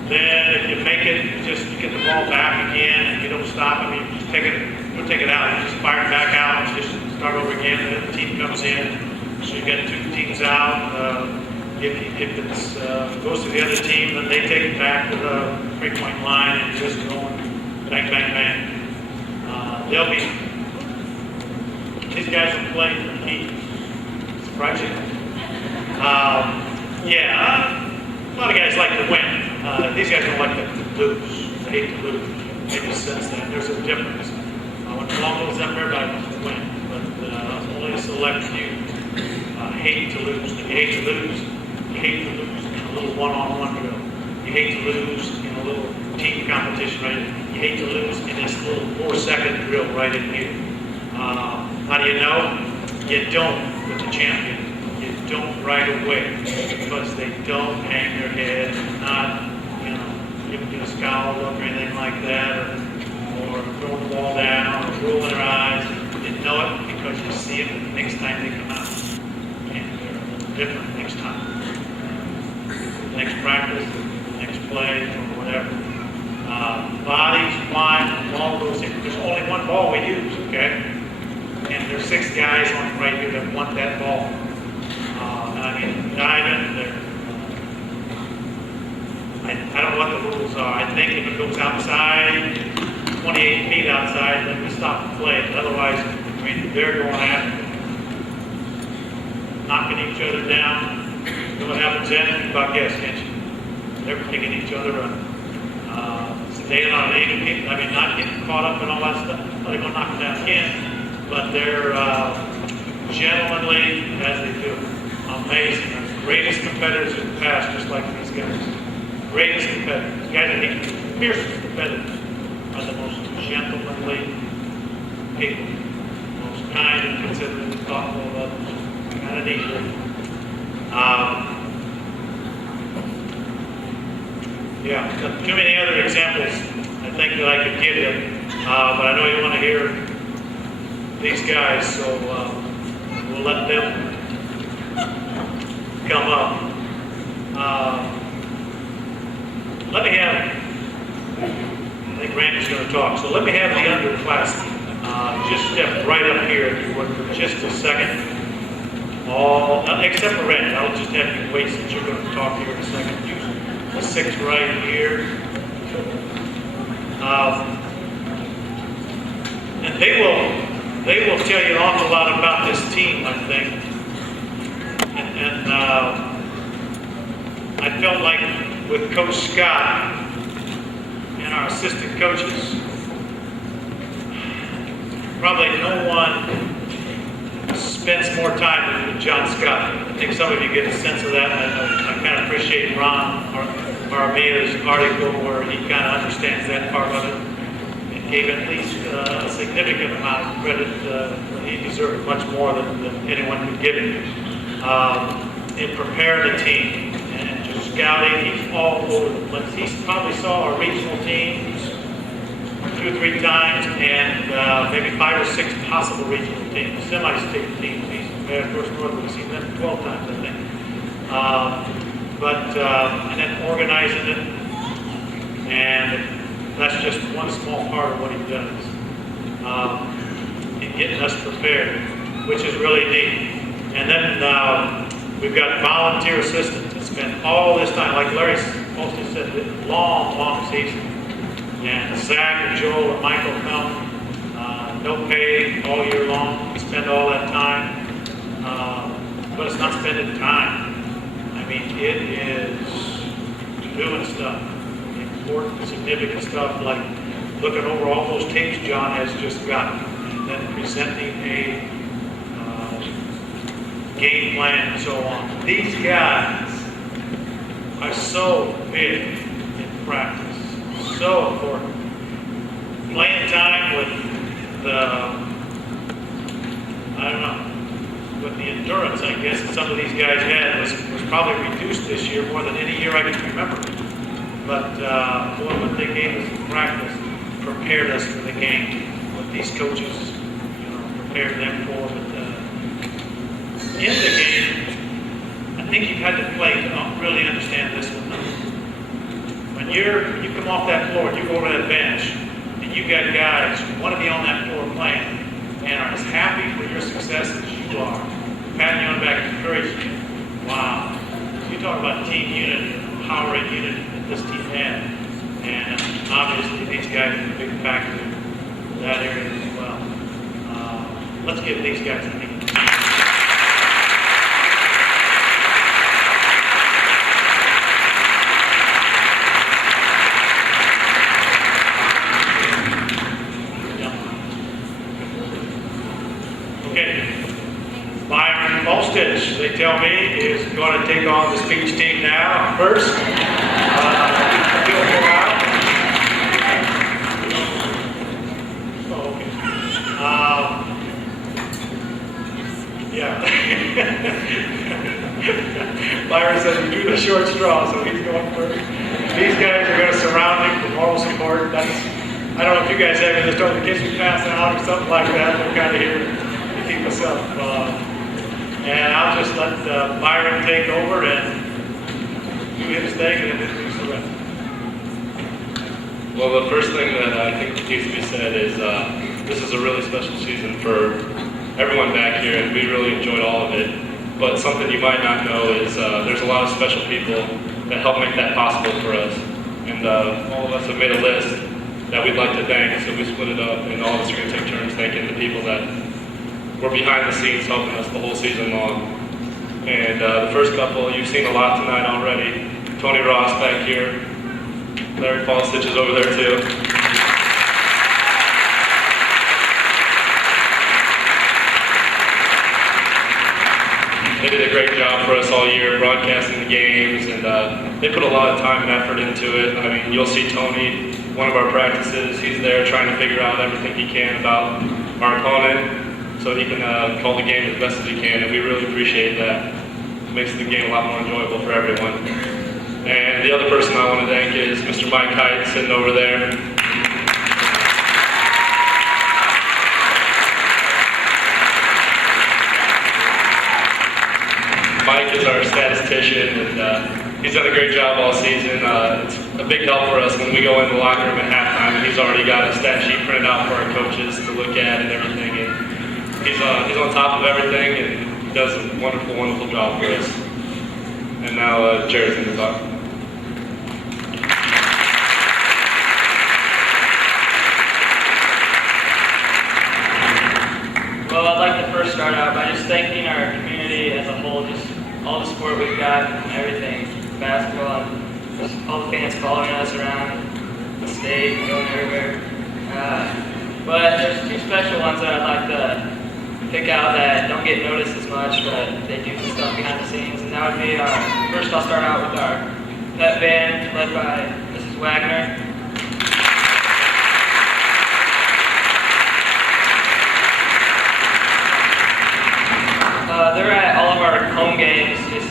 Then if you make it, you get the ball back again, and you don't stop. I mean, just take it out. You just fire it back out, and just start over again. And then the team comes in. So you get 2 teams out. If it goes to the other team, then they take it back to the 3-point line and just going bang, bang, bang. These guys will play for teams. Surprise you? A lot of guys like to win. these guys don't like to lose. They hate to lose. They just sense that. There's a difference. When the ball goes up, everybody wants to win. But only a select few hate to lose. If you hate to lose, you hate to lose in a little one-on-one drill. You hate to lose in a little team competition, right? You hate to lose in this little 4-second drill right in here. How do you know? You don't with the champion. You don't right away because they don't hang their head, not, giving you a scowl look or anything like that, or throwing the ball down, or rolling their eyes. You know it because you see it the next time they come out. And they're a little different next time. Next practice, next play, or whatever. Bodies, mind, ball goes in. There's only one ball we use, okay? And there's 6 guys on right here that want that ball. Diving, I don't know what the rules are. I think if it goes outside, 28 feet outside, then we stop the play. But otherwise, they're going after it. Knocking each other down. You know what happens then? You about guess, can't you? They're picking each other up. Staying on an not getting caught up in all that stuff. They're going to knock them down again. But they're gentlemanly as they do it. Amazing. They're the greatest competitors in the past, just like these guys. Greatest competitors. These guys are the fiercest competitors are the most gentlemanly people. Most kind and considerate and thoughtful of others. Kind of neat. Too many other examples I think that I could give you. But I know you want to hear these guys, so we'll let them come up. Let me have, I think Randy's going to talk, so let me have the underclass just step right up here if you would for just a second. Except for Randy, I'll just have you wait since you're going to talk here in a second. Use the 6 right here. And they will tell you an awful lot about this team, I think. And I felt like with Coach Scott and our assistant coaches, probably no one spends more time than John Scott. I think some of you get a sense of that. I kind of appreciate Ron Armia's article where he kind of understands that part of it. Gave at least a significant amount of credit. He deserved much more than anyone could give him. In preparing the team and just scouting, he's all over the place. He probably saw our regional teams 2 or 3 times and maybe 5 or 6 possible regional teams, semi-state teams. Of course, North, we've seen them 12 times, I think. And then organizing it, and that's just one small part of what he does in getting us prepared, which is really neat. And then we've got volunteer assistants that spend all this time, like Larry mostly said, long season. And Zach and Joel and Michael come, no pay all year long. We spend all that time, but it's not spending time. It is doing stuff. Important, significant stuff like looking over all those tapes John has just gotten, and then presenting a game plan and so on. These guys are so big in practice, so important. Playing time with with the endurance, I guess, that some of these guys had was probably reduced this year more than any year I can remember. But boy, what they gave us in practice prepared us for the game. What these coaches, prepared them for. But in the game, I think you've had to play to really understand this one. When you come off that floor, you go over that bench, and you got guys who want to be on that floor playing and are as happy for your success as you are, patting you on the back and encouraging you. Wow. You talk about team unity, power and unity that this team had. And obviously these guys are a big factor in that area as well. Let's give these guys a hand. tell me, is going to take on the speech team now first. He'll come out. Oh, okay. Yeah. Byron said he drew the short straw, so he's going first. These guys are going to surround him for moral support. I don't know if you guys have any just over the kids we pass out or something like that. They're kind of here to keep us up. And I'll just let Byron take over and do his thing and then introduce the rest. Well, the first thing that I think needs to be said is this is a really special season for everyone back here, and we really enjoyed all of it. But something you might not know is there's a lot of special people that help make that possible for us. And all of us have made a list that we'd like to thank, so we split it up, and all of us are going to take turns thanking the people that were behind the scenes helping us the whole season long. And the first couple, you've seen a lot tonight already. Tony Ross back here. Larry Fallstitch is over there too. They did a great job for us all year broadcasting the games, and they put a lot of time and effort into it. I mean, you'll see Tony, one of our practices, he's there trying to figure out everything he can about our opponent so he can call the game as best as he can, and we really appreciate that. It makes the game a lot more enjoyable for everyone. And the other person I want to thank is Mr. Mike Height, sitting over there. Mike is our statistician, and he's done a great job all season. It's a big help for us when we go in the locker room at halftime, and he's already got a stat sheet printed out for our coaches to look at and everything. And he's on top of everything, and he does a wonderful, wonderful job for us. And now Jared's going to talk. Well, I'd like to first start out by just thanking our community as a whole, just all the support we've got and everything, basketball, and just all the fans following us around the state, going everywhere. But there's two special ones that I'd like to pick out that don't get noticed as much, but they do some stuff behind the scenes. And that would be first I'll start out with our pep band led by Mrs. Wagner. They're at all of our home games, just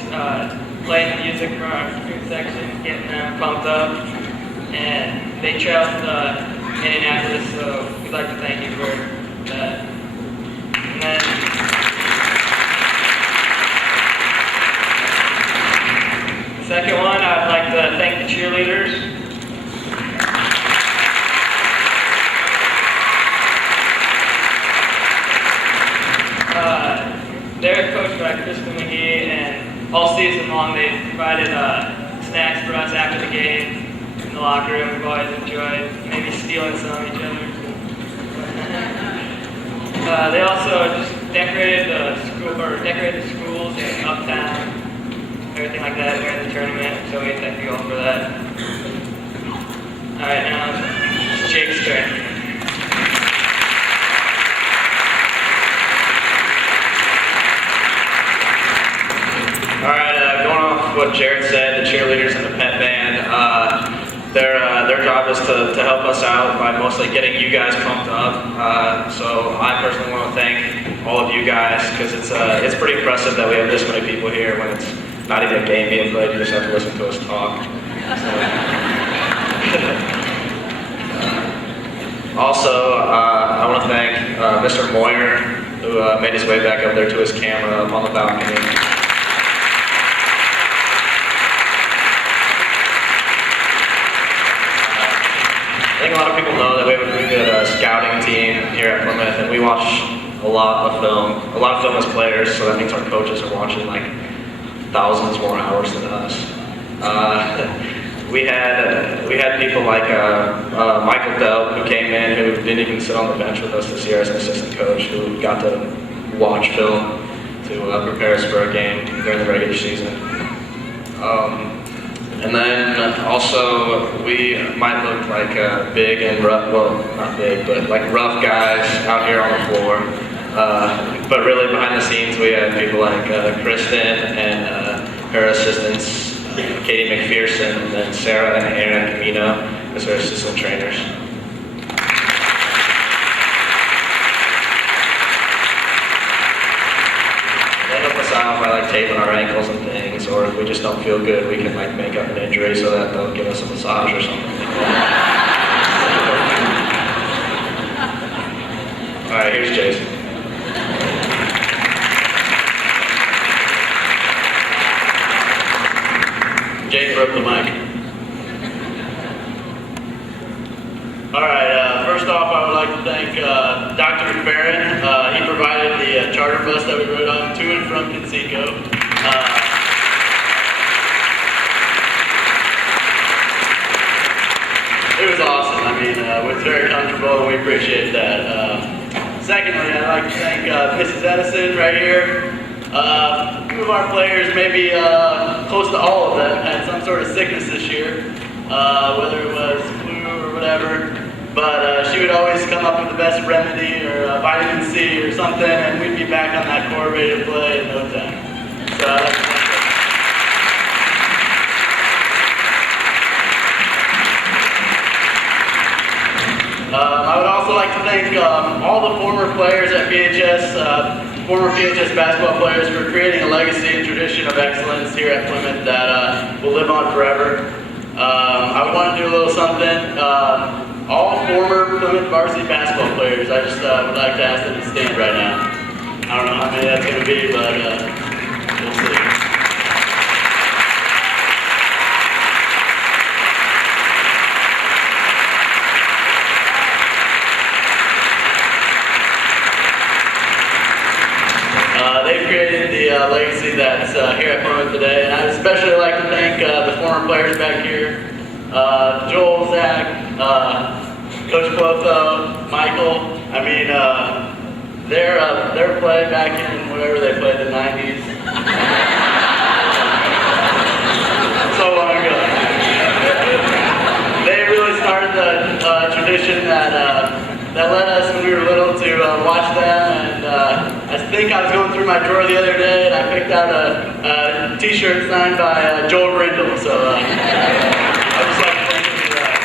playing the music from our food section, getting them pumped up, and they traveled Indianapolis, so we'd like to thank you for that. And then the second one, I'd like to thank the cheerleaders. They're coached by Kristen McGee, and all season long they've provided snacks for us after the game in the locker room. We've always enjoyed maybe stealing some of each other's. They also just decorated the schools in Uptown, everything like that during the tournament. So we thank you all for that. All right, now it's Jake's turn. Alright, going off what Jared said, the cheerleaders and the pep band, their job is to help us out by mostly getting you guys pumped up. So I personally want to thank all of you guys, because it's pretty impressive that we have this many people here when it's not even a game being played, you just have to listen to us talk. Also, I want to thank Mr. Moyer, who made his way back up there to his camera up on the balcony. I think a lot of people know that we have a pretty good scouting team here at Plymouth, and we watch a lot of film as players, so that means our coaches are watching like thousands more hours than us. We had people like Michael Delp, who came in, who didn't even sit on the bench with us this year as an assistant coach, who got to watch film to prepare us for a game during the regular season. And then also, we might look like big and rough, well, not big, but like rough guys out here on the floor. But really behind the scenes, we have people like Kristen and her assistants, Katie McPherson, and then Sarah and Aaron Camino as her assistant trainers. They help us out by like taping our ankles and things, or if we just don't feel good, we can like make up an injury so that they'll give us a massage or something like that. All right, here's Jason. Jake broke the mic. All right, first off, I would like to thank Dr. McFerrin. He provided the charter bus that we rode on to and from Conseco. It was awesome. I mean, it was very comfortable, and we appreciate that. Secondly, I'd like to thank Mrs. Edison right here. Two of our players, maybe close to all of them, had some sort of sickness this year, whether it was flu or whatever. But she would always come up with the best remedy or vitamin C or something, and we'd be back on that court ready to play in no time. So I'd like to thank her. I would also like to thank all the former players at PHS, former PHS basketball players for creating a legacy and tradition of excellence here at Plymouth that will live on forever. I would want to do a little something. All former Plymouth varsity basketball players, I just would like to ask them to stand right now. I don't know how many that's going to be, but we'll see. They've created the legacy that's here at Plymouth today, and I'd especially like to thank the former players back here, Joel, Zach, Coach Clotho, Michael. I mean, their play back in whatever they played, the 90s. So long ago. They really started the tradition that led us when we were little to watch them, and I think I was going through my drawer the other day and I picked out a t-shirt signed by Joel Grindle, so I just like to thank him for that.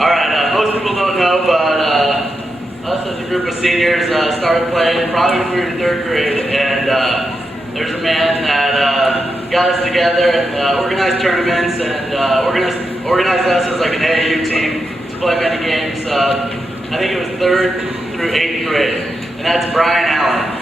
Alright, most people don't know, but us as a group of seniors started playing probably when we were in 3rd grade, and there's a man that got us together and organized tournaments and organized us as like an AAU team to play many games. I think it was 3rd through 8th grade, and that's Brian Allen.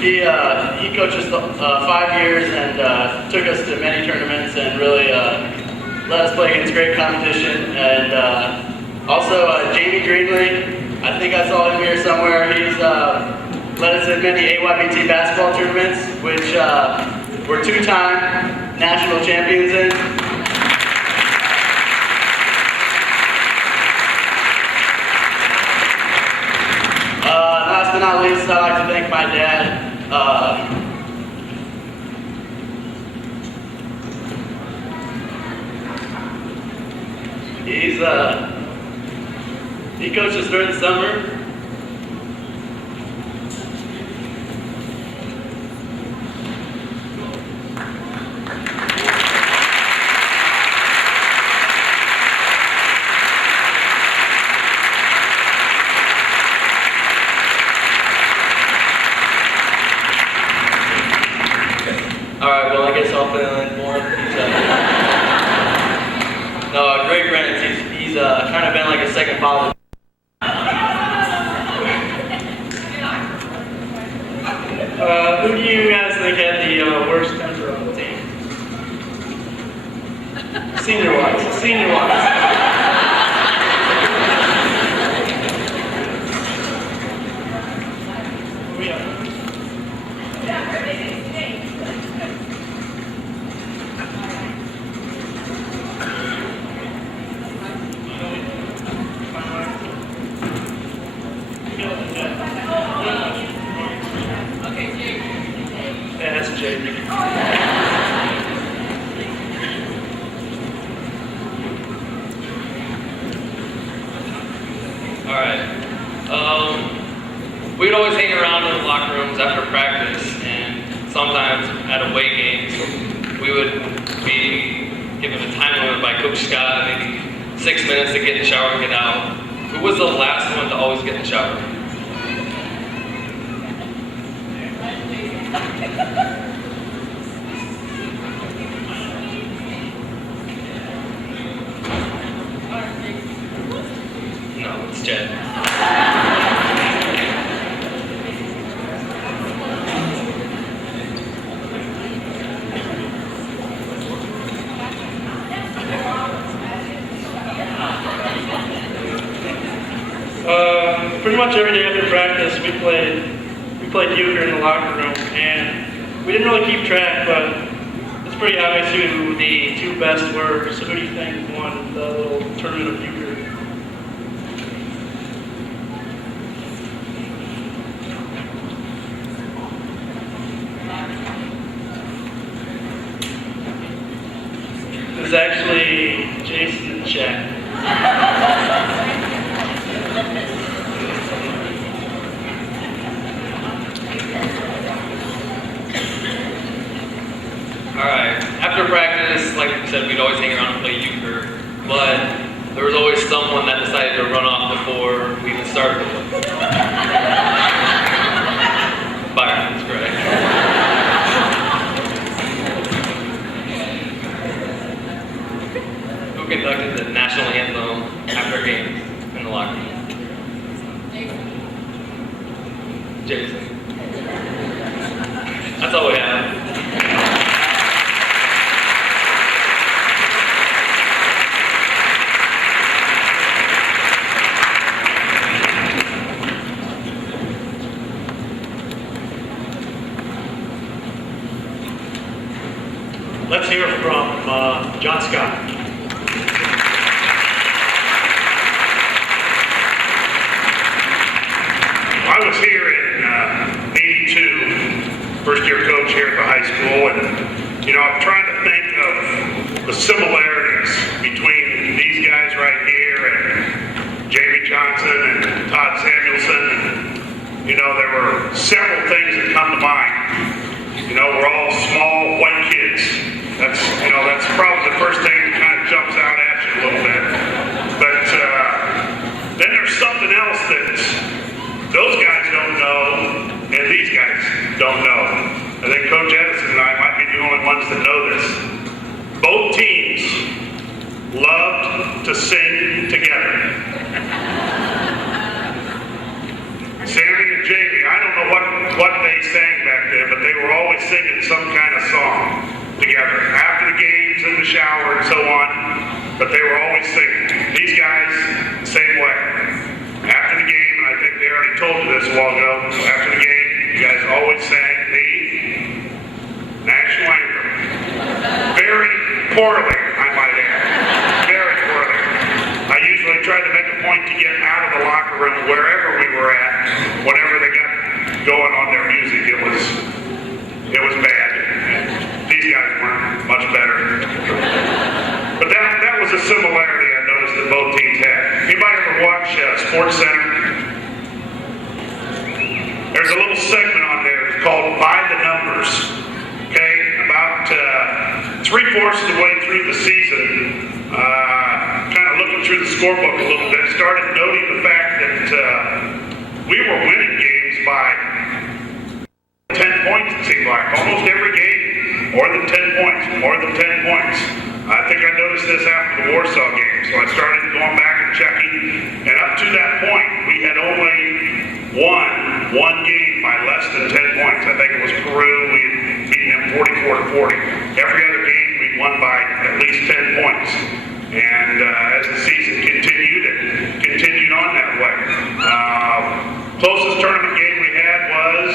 He coached us 5 years and took us to many tournaments and really let us play against great competition. And also Jamie Greenlee, I think I saw him here somewhere. He's led us in many AYBT basketball tournaments, which we're 2-time national champions in. Last but not least, I'd like to thank my dad. He coached us during the summer. Alright, well I guess I'll fill in more. No, Greg Brennan, he's kind of been like a second father. Who do you guys think had the worst temper on the team? Senior-wise. we'd always hang around in the locker rooms after practice, and sometimes at away games, we would be given a time limit by Coach Scott, maybe 6 minutes to get in the shower and get out. Who was the last one to always get in the shower? No, it's Jed. Pretty much every day after practice, we played euchre in the locker room, and we didn't really keep track, but it's pretty obvious who the two best were. So who do you think won the little tournament of euchre? It was actually Jason and Jack. Alright, after practice, like I said, we'd always hang around and play euchre, but there was always someone that decided to run off before we even started the play. Byron, that's correct. Who conducted the national anthem after games in the locker room? Jason. That's all we have. Let's hear from John Scott. I was here in '82, first year coach here at the high school, and I'm trying to think of the similarities between these guys right here and Jamie Johnson and Todd Samuelson. There were several things that come to mind. We're all small white kids. That's probably the first thing that kind of jumps out at you a little bit. But then there's something else that those guys don't know and these guys don't know. I think Coach Edison and I might be the only ones that know this. Both teams loved to sing together. Sammy and Jamie, I don't know what they sang back then, but they were always singing some kind of song together. After the games, in the shower, and so on. But they were always singing. These guys, same way. After the game, and I think they already told you this a while ago, after the game, you guys always sang the national anthem. Very poorly, I might add. Very poorly. I usually tried to make a point to get out of the locker room wherever we were at, whenever they got going on their music. It was bad. These guys weren't much better. But that was a similarity I noticed that both teams had. Anybody ever watch Sports Center? There's a little segment on there. It's called By the Numbers. Okay, about 3/4 of the way through the season, kind of looking through the scorebook a little bit, started noting the fact that we were winning games by 10 points, it seemed like. Almost every game, more than 10 points, more than 10 points. I think I noticed this after the Warsaw game, so I started going back and checking, and up to that point, we had only won one game by less than 10 points. I think it was Peru. We had beaten them 44-40. Every other game, we won by at least 10 points. And as the season continued, it continued on that way. Closest tournament game we had was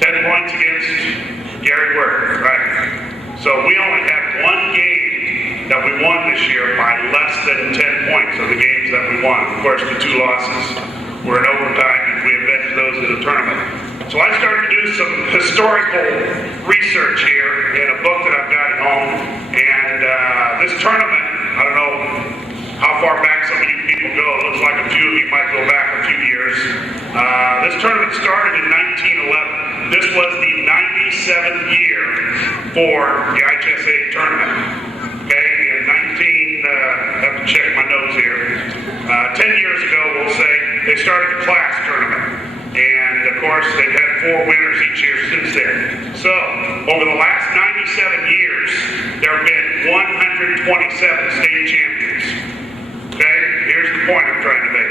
10 points against Gary Ware, right? So we only had one game that we won this year by less than 10 points of the games that we won. Of course, the 2 losses were in overtime, and we avenged those in the tournament. So I started to do some historical research here in a book that I've got at home. And this tournament, I don't know how far back some of you people go. It looks like a few of you might go back a few years. for the IHSA tournament. Okay, in have to check my notes here. 10 years ago, we'll say, they started the class tournament. And of course, they've had 4 winners each year since then. So, over the last 97 years, there have been 127 state champions. Okay, here's the point I'm trying to make.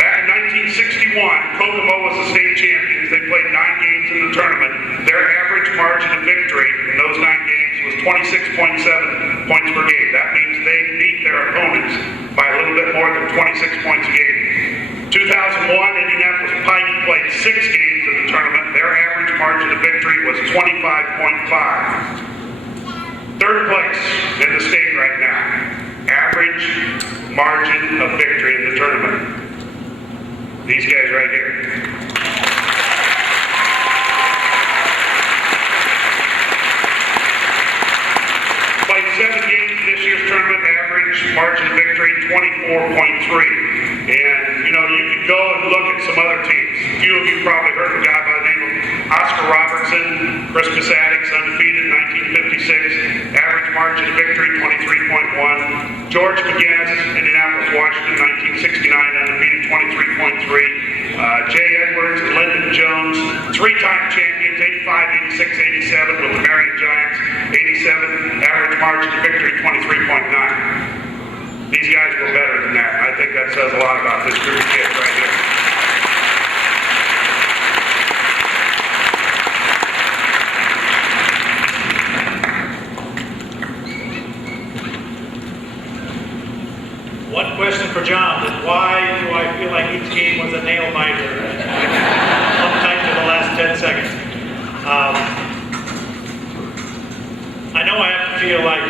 Back in 1961, Kokomo was the state champions. They played 9 games in the tournament. Their average margin of victory in those 9 games was 26.7 points per game. That means they beat their opponents by a little bit more than 26 points a game. 2001, Indianapolis Pike played 6 games in the tournament. Their average margin of victory was 25.5. Third place in the state right now. Average margin of victory in the tournament. These guys right here. Played 7 games in this year's tournament, average margin of victory 24.3. And, you know, you could go and look at some other teams. A few of you probably heard of a guy by the name of Oscar Robertson, Christmas Addicts, undefeated in 1956. Average margin of victory 23.1. George McGinnis, Indianapolis, Washington, 1969, undefeated 23.3. Jay Edwards and Lyndon Jones, 3-time champions, 85, 86, 87 with the Marion Giants, 87, average margin of victory 23.9. These guys were better than that. I think that says a lot about this group of kids right here. One question for John is why do I feel like each game was a nail biter up tight to the last 10 seconds? I know I have to feel like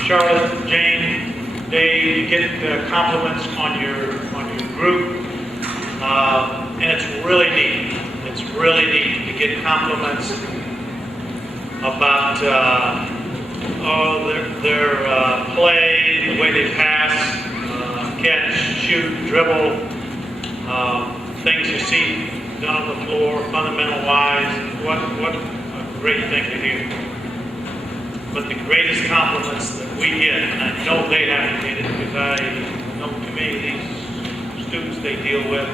Charlotte, Jane, Dave, you get compliments on your group, and it's really neat. It's really neat to get compliments about their play, the way they pass, catch, shoot, dribble, things you see done on the floor, fundamental-wise. What a great thing to hear. But the greatest compliments that we get, and I know they haven't get it because I know too many of these students they deal with,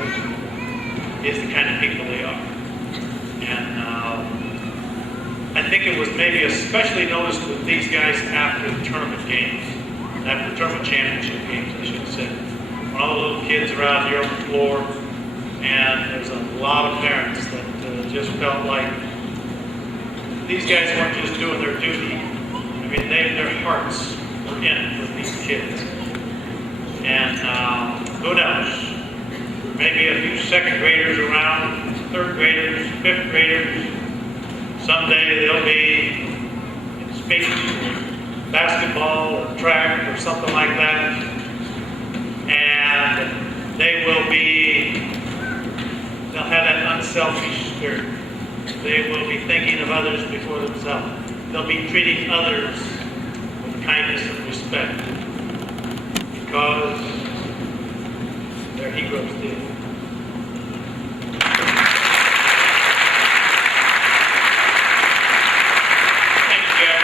is the kind of people they are. And I think it was maybe especially noticed with these guys after the tournament games, after the tournament championship games, I should say. When all the little kids are out here on the floor, and there's a lot of parents that just felt like these guys weren't just doing their duty. I mean, their hearts were in it with these kids. And who knows? Maybe a few second graders around, third graders, fifth graders. Someday they'll be in speech, basketball, or track, or something like that. And they'll have that unselfish spirit. They will be thinking of others before themselves. They'll be treating others with kindness and respect because their heroes did. Thank you, Jeff.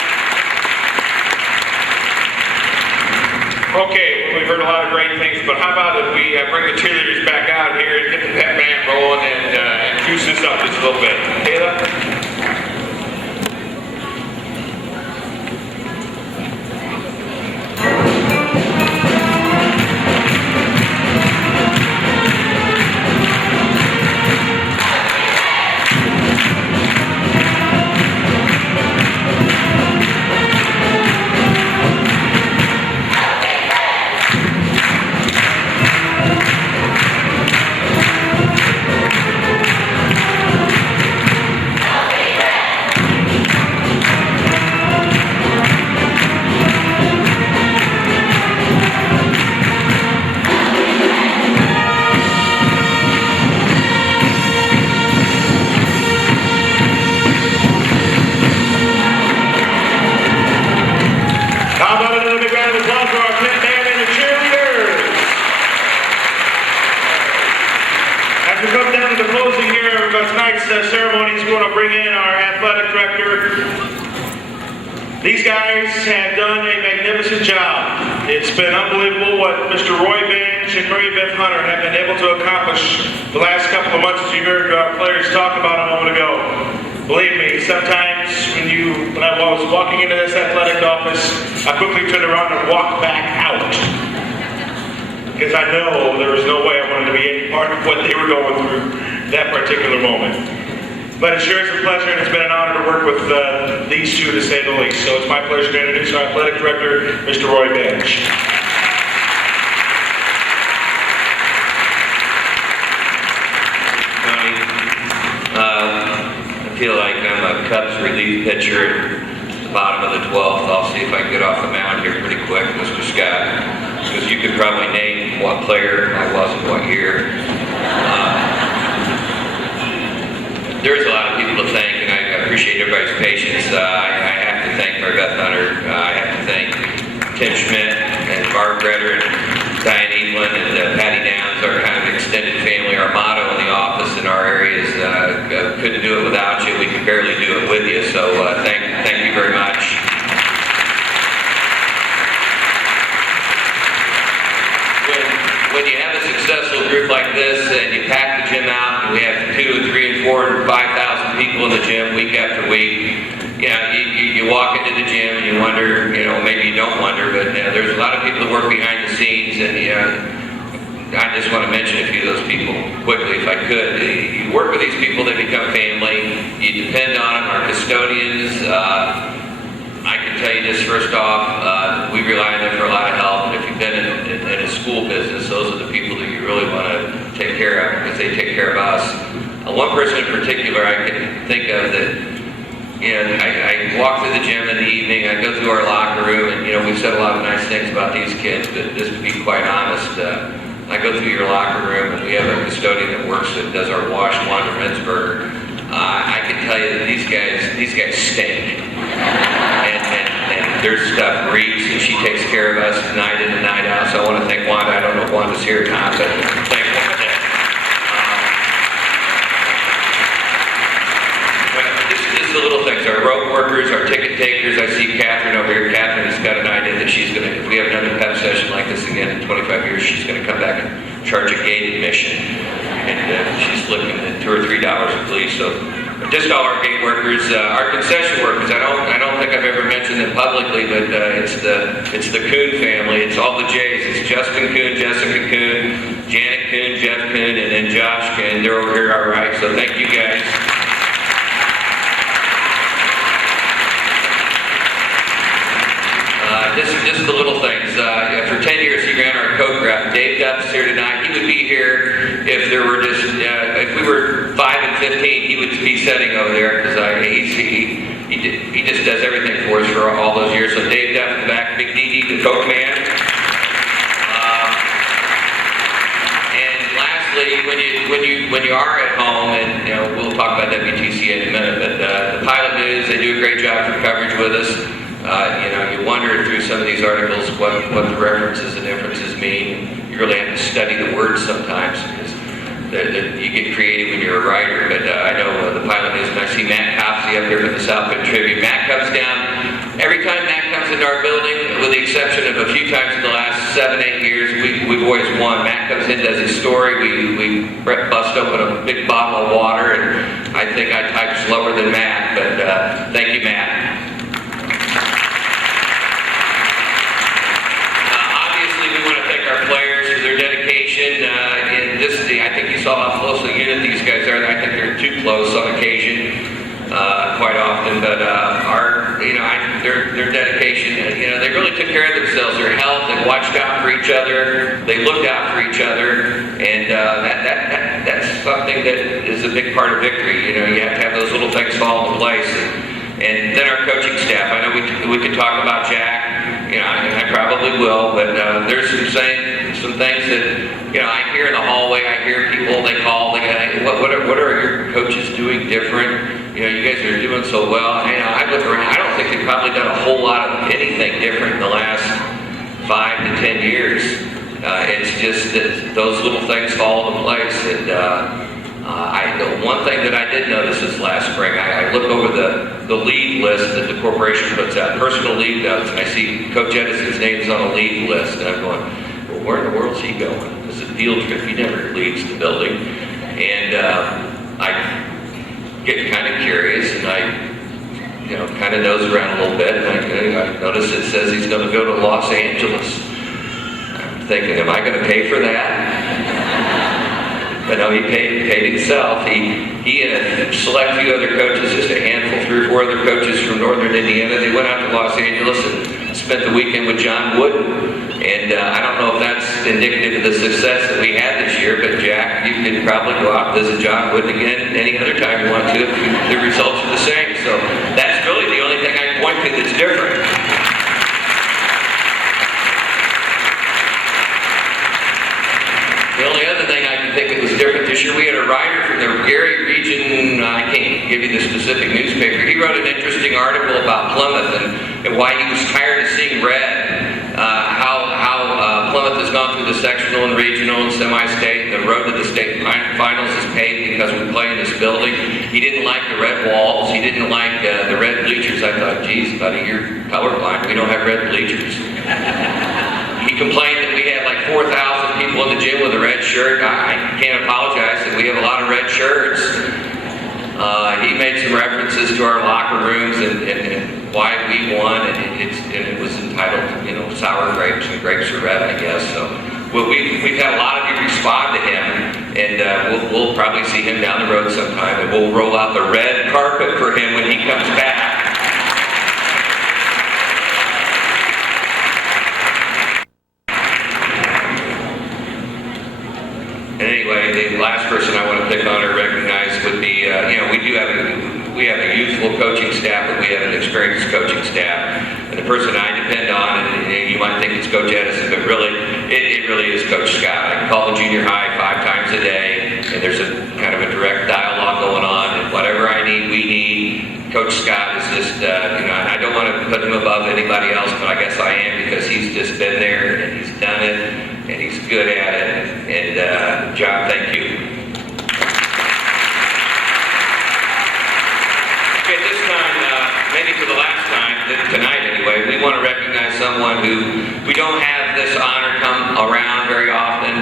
Okay, well, we've heard a lot of great things, but how about if we bring the cheerleaders back out here and get the pep band rolling and juice this up just a little bit. Kayla? director. These guys have done a magnificent job. It's been unbelievable what Mr. Roy Bench and Mary Beth Hunter have been able to accomplish the last couple of months, as you heard our players talk about a moment ago. Believe me, sometimes when I was walking into this athletic office, I quickly turned around and walked back out. Because I know there was no way I wanted to be any part of what they were going through that particular moment. But it sure is a pleasure, and it's been an honor to work with these two, to say the least. So it's my pleasure to introduce our athletic director, Mr. Roy Bench. I feel like I'm a Cubs relief pitcher at the bottom of the 12th. I'll see if I can get off the mound here pretty quick, Mr. Scott, because you could probably name what player I was in what year. There's a lot of people to thank, and I appreciate everybody's patience. I have to thank Mary Beth Hunter. I have to thank Tim Schmidt and Barb Redder and Diane Evelyn and Patty Downs, our kind of extended family. Our motto in the office in our area is couldn't do it without you. We can barely do it with you. So thank you very much. When you have a successful group like this and you pack the gym out and we have 2, 3, and 4, and 5,000 people in the gym week after week, you walk into the gym and you wonder, maybe you don't wonder, but there's a lot of people that work behind the scenes, and I just want to mention a few of those people quickly if I could. You work with these people, they become family. You depend on them, our custodians. I can tell you this first off, we rely on them for a lot of help, and if you've been in a school business, those are the people that you really want to take care of because they take care of us. One person in particular I can think of that, I walk through the gym in the evening, I go through our locker room, and we've said a lot of nice things about these kids, but just to be quite honest, I go through your locker room and we have a custodian that does our wash, launder, rinse burger. I can tell you that these guys stink. And their stuff reeks, and she takes care of us night in and night out. So I want to thank Wanda. I don't know if Wanda's here or not, but thank Wanda. Just the little things. Our rope workers, our ticket takers. I see Catherine over here. Catherine has got an idea that she's going to, if we have another pep session like this again in 25 years, she's going to come back and charge a gate admission. And she's looking at $2 or $3 at least. So just all our gate workers, our concession workers. I don't think I've ever mentioned them publicly, but it's the Kuhn family. It's all the J's. It's Justin Kuhn, Jessica Kuhn, Janet Kuhn, Jeff Kuhn, and then Josh Kuhn. They're over here, all right. So thank you guys. Just the little things. For 10 years, he ran our coat route. Dave Duff's here tonight. He would be here if there were just, if we were 5 and 15, he would be sitting over there because he just does everything for us for all those years. So Dave Duff in the back, Big DD, the coat man. And lastly, when you are at home, and we'll talk about WTCA in a minute, but the Pilot News, they do a great job for coverage with us. You wonder through some of these articles what the references and inferences mean. You really have to study the words sometimes because you get creative when you're a writer. But I know the Pilot News, and I see Matt Copsey up here from the South Bend Tribune. Matt comes down. Every time Matt comes into our building, with the exception of a few times in the last 7-8 years, we've always won. Matt comes in, does his story. We bust open a big bottle of water, and I think I type slower than Matt. But thank you, Matt. Players for their dedication, and I think you saw how close the unit these guys are. I think they're too close on occasion, quite often. But their dedication, they really took care of themselves. Their health, they watched out for each other. They looked out for each other, and that's something that is a big part of victory. You have to have those little things fall into place. And then our coaching staff. I know we could talk about Jack. I probably will, but there's some things that I hear in the hallway. I hear people, they call, what are your coaches doing different? You guys are doing so well. I look around. I don't think they've probably done a whole lot of anything different in the last 5 to 10 years. It's just that those little things fall into place, and The one thing that I did notice this last spring, I look over the league list that the corporation puts out, personal league notes, and I see Coach Edison's name's on a league list, and I'm going, well, where in the world's he going? It's a field trip. He never leaves the building. And I get kind of curious, and I kind of nose around a little bit, and I notice it says he's going to go to Los Angeles. I'm thinking, am I going to pay for that? But no, he paid himself. He and a select few other coaches, just a handful, 3 or 4 other coaches from northern Indiana, they went out to Los Angeles and spent the weekend with John Wooden. And I don't know if that's indicative of the success that we had this year, but Jack, you can probably go out and visit John Wooden again any other time you want to if the results are the same. So that's really the only thing I can point to that's different. The only other thing I can think that was different this year, we had a writer from the Gary region, I can't give you the specific newspaper, he wrote an interesting article about Plymouth and why he was tired of seeing red. How Plymouth has gone through the sectional and regional and semi-state, and the road to the state finals is paved because we play in this building. He didn't like the red walls. He didn't like the red bleachers. I thought, geez, buddy, you're colorblind. We don't have red bleachers. He complained that we had like 4,000 people in the gym with a red shirt. I can't apologize that we have a lot of red shirts. He made some references to our locker rooms and why we won, and it was entitled, sour grapes and grapes are red, I guess. So we've had a lot of you respond to him, and we'll probably see him down the road sometime, and we'll roll out the red carpet for him when he comes back. And anyway, the last person I want to pick on or recognize would be, we have a youthful coaching staff, but we have an experienced coaching staff. And the person I depend on, and you might think it's Coach Edison, but really, it really is Coach Scott. I can call the junior high 5 times a day, and there's a kind of a direct dialogue going on, and whatever I need, we need. Coach Scott is just, and I don't want to put him above anybody else, but I guess I am because he's just been there, and he's done it, and he's good at it. And John, thank you. Okay, this time, maybe for the last time, tonight anyway, we want to recognize someone who we don't have this honor come around very often.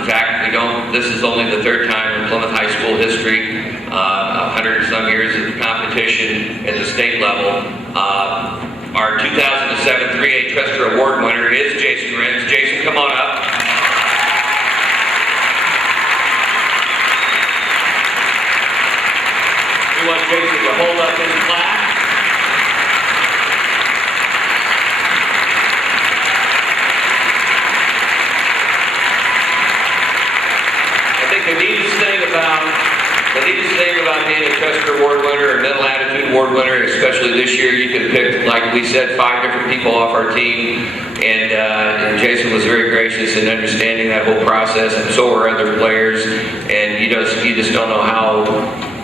In fact, this is only the 3rd time in Plymouth High School history, 100 and some years of competition at the state level. Our 2007 3A Trester Award winner is Jason Renz. Jason, come on up. We want Jason to hold up his plaque. I think the neatest thing about being a Trester Award winner or Mental Attitude Award winner, especially this year, you could pick, like we said, 5 different people off our team, and Jason was very gracious in understanding that whole process, and so were other players, and you just don't know how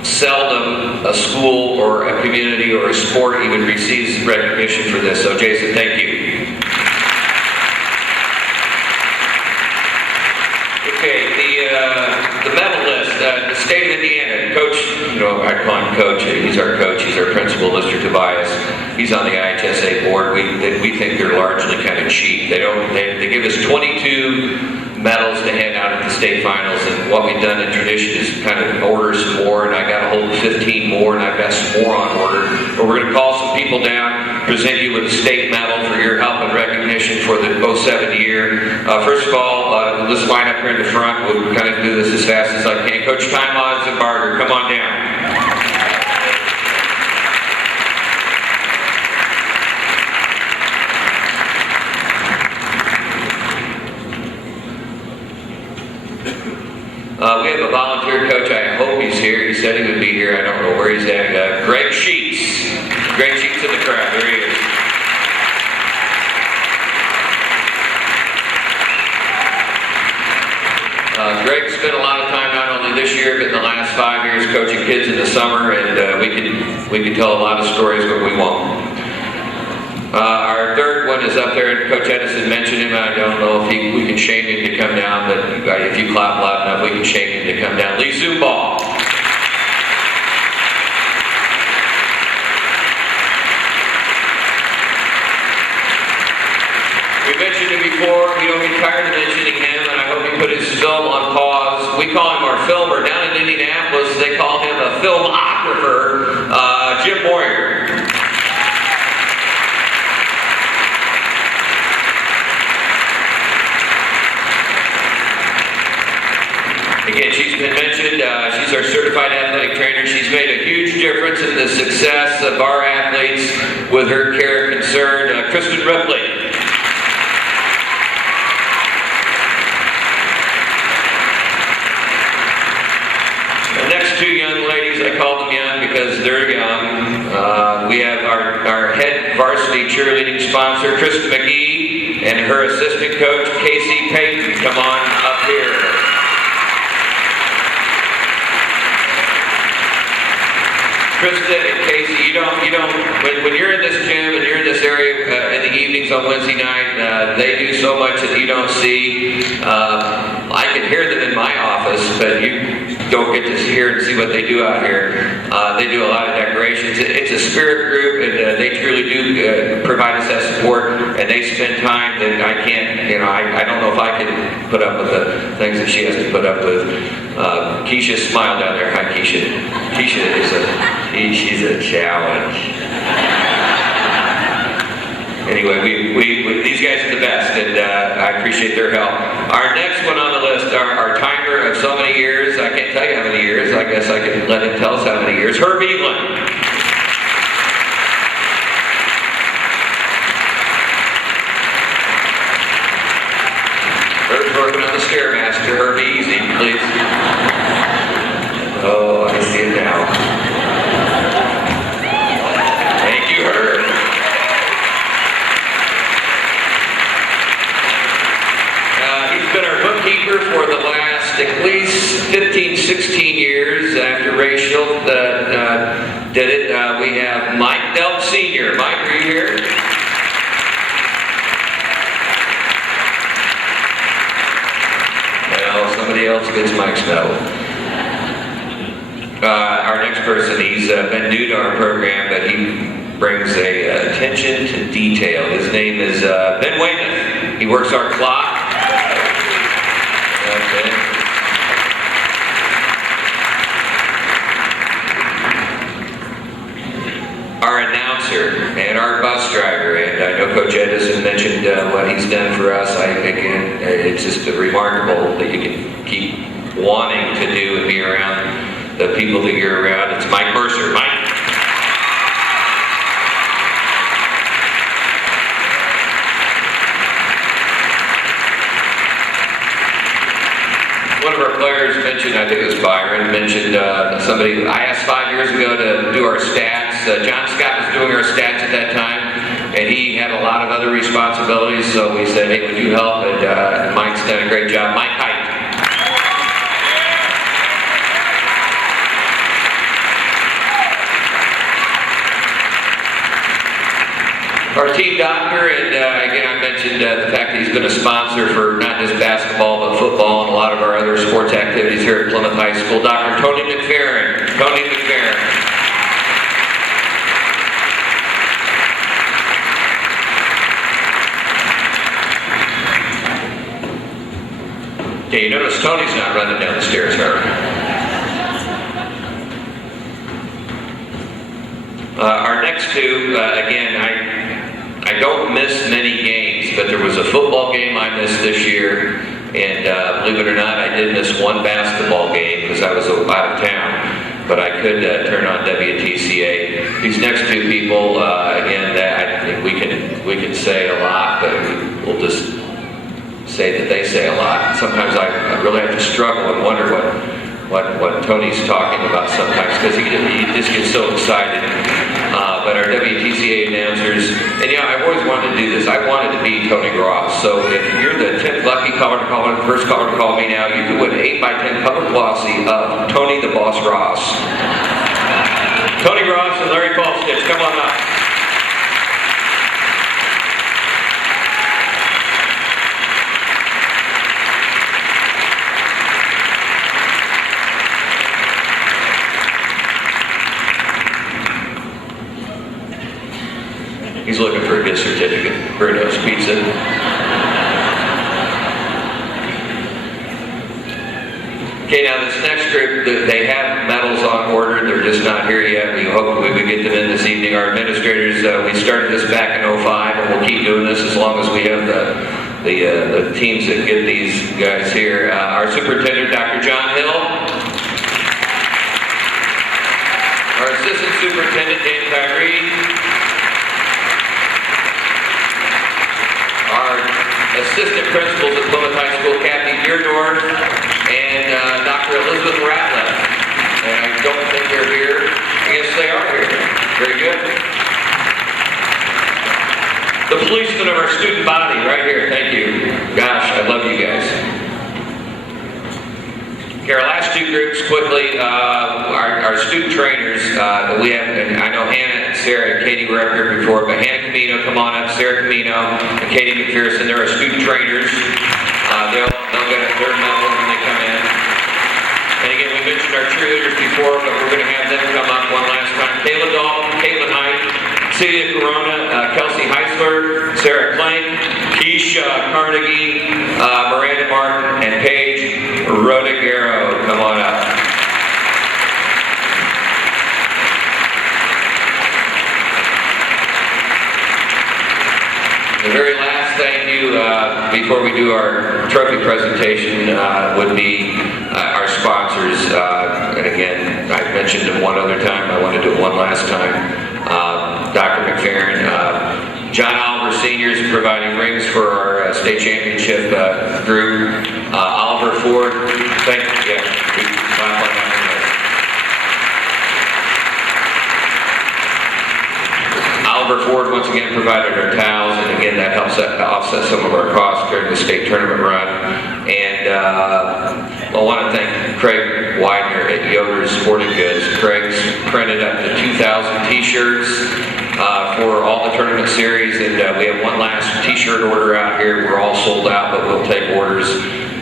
seldom a school or a community or a sport even receives recognition for this. So Jason, thank you. Okay, the medal list, the state of Indiana, Coach, I call him Coach, he's our coach, he's our principal, Mr. Tobias. He's on the IHSA board. We think they're largely kind of cheap. They give us 22 medals to hand out at the state finals, and what we've done in tradition is kind of order some more, and I got a hold of 15 more, and I've got some more on order. But we're going to call some people down, present you with a state medal for your help and recognition for the 07 year. First of all, let's line up here in the front. We'll kind of do this as fast as I can. Coach Time Odds and Barger, come on down. We have a volunteer coach. I hope he's here. He said he would be here. I don't know where he's at. Greg Sheets. Greg Sheets in the crowd. There he is. Greg spent a lot of time not only this year but in the last 5 years coaching kids in the summer, and we can tell a lot of stories, but we won't. Our third one is up there, and Coach Edison mentioned him. Jim. I don't know if we can shame him to come down, but if you clap loud enough, we can shame him to come down. Lee Zumball. We mentioned him before. We don't get tired of mentioning him, and I hope he put his film on pause. We call him our filmer. Down in Indianapolis, they call him a filmographer, Jim Moyer. Again, she's been mentioned. She's our certified athletic trainer. She's made a huge difference in the success of our athletes with her care and concern. Kristen Ripley. The next two young ladies, I call them young because they're young. We have our head varsity cheerleading sponsor, Kristen McGee, and her assistant coach, Casey Payton. Come on up here. Krista and Casey, when you're in this gym and you're in this area in the evenings on Wednesday night, they do so much that you don't see. I can hear them in my office, but you don't get to hear and see what they do out here. They do a lot of decorations. It's a spirit group, and they truly do provide us that support, and they spend time that I can't, I don't know if I can put up with the things that she has to put up with. Keisha smiled down there. Hi, Keisha. Keisha she's a challenge. Anyway, these guys are the best, and I appreciate their help. Our next one on the list, our timer of so many years, I can't tell you how many years, I guess I can let him tell us how many years, Herb Evelyn. Herb's working on the Stairmaster. Herb, easy, please. Oh, I see it now. Thank you, Herb. He's been our bookkeeper for the last at least 15, 16 years after Rachel did it. We have Mike Delp Sr. Mike, are you here? Well, somebody else gets Mike's medal. Our next person, he's been new to our program, but he brings a attention to detail. His name is Ben Weymouth. He works our clock. Okay. Our announcer and our bus driver, and I know Coach Edison mentioned what he's done for us. Again, it's just remarkable that you can keep wanting to do and be around the people that you're around. It's Mike Mercer. Mike. One of our players mentioned, I think it was Byron, mentioned somebody, I asked 5 years ago to do our stats. John Scott was doing our stats at that time, and he had a lot of other responsibilities, so we said, hey, would you help? And Mike's done a great job. Mike Height. Our team doctor, and again, I mentioned the fact that he's been a sponsor for not just basketball, but football and a lot of our other sports activities here at Plymouth High School. Dr. Tony McFerrin. Tony McFerrin. Okay, you notice Tony's not running down the stairs, Herb. Our next two, again, I don't miss many games, but there was a football game I missed this year, and believe it or not, I did miss one basketball game because I was out of town, but I could turn on WTCA. These next two people, again, I think we can say a lot, but we'll just say that they say a lot. Sometimes I really have to struggle and wonder what Tony's talking about sometimes, because he just gets so excited. But our WTCA announcers, and I've always wanted to do this. I wanted to be Tony Gross. So if you're the 10th lucky caller to call in, first caller to call me now, you can win an 8x10 public glossy of Tony the Boss Ross. Tony Gross and Larry Falstitch, come on up. Bruno's Pizza. Okay, now this next group, they have medals on order. They're just not here yet. We hope we get them in this evening. Our administrators, we started this back in 05, and we'll keep doing this as long as we have the teams that get these guys here. Our superintendent, Dr. John Hill. Our assistant superintendent, Dan Tyree. Our assistant principals at Plymouth High School, Kathy Deerdorf, and Dr. Elizabeth Ratliff. And I don't think they're here. I guess they are here. Very good. The policemen of our student body, right here. Thank you. Gosh, I love you guys. Okay, our last two groups, quickly, our student trainers. We have, and I know Hannah and Sarah and Katie were up here before, but Hannah Camino, come on up, Sarah Camino, and Katie McPherson. They're our student trainers. They'll get a third medal when they come in. And again, we mentioned our cheerleaders before, but we're going to have them come up one last time. Kayla Dalton, Caitlin Height, City of Corona, Kelsey Heisler, Sarah Klank, Keisha Carnegie, Miranda Martin, and Paige Rodegaro. Come on up. The very last thank you before we do our trophy presentation would be our sponsors. And again, I mentioned it one other time. I want to do it one last time. Dr. McFerrin, John Oliver Sr. is providing rings for our state championship group. Oliver Ford, thank you. Yeah, we clap on that. Oliver Ford once again provided our towels, and again that helps offset some of our costs during the state tournament run. And I want to thank Craig Widener at Yoder's Sporting Goods. Craig's printed up to 2,000 t-shirts for all the tournament series, and we have one last t-shirt order out here. We're all sold out, but we'll take orders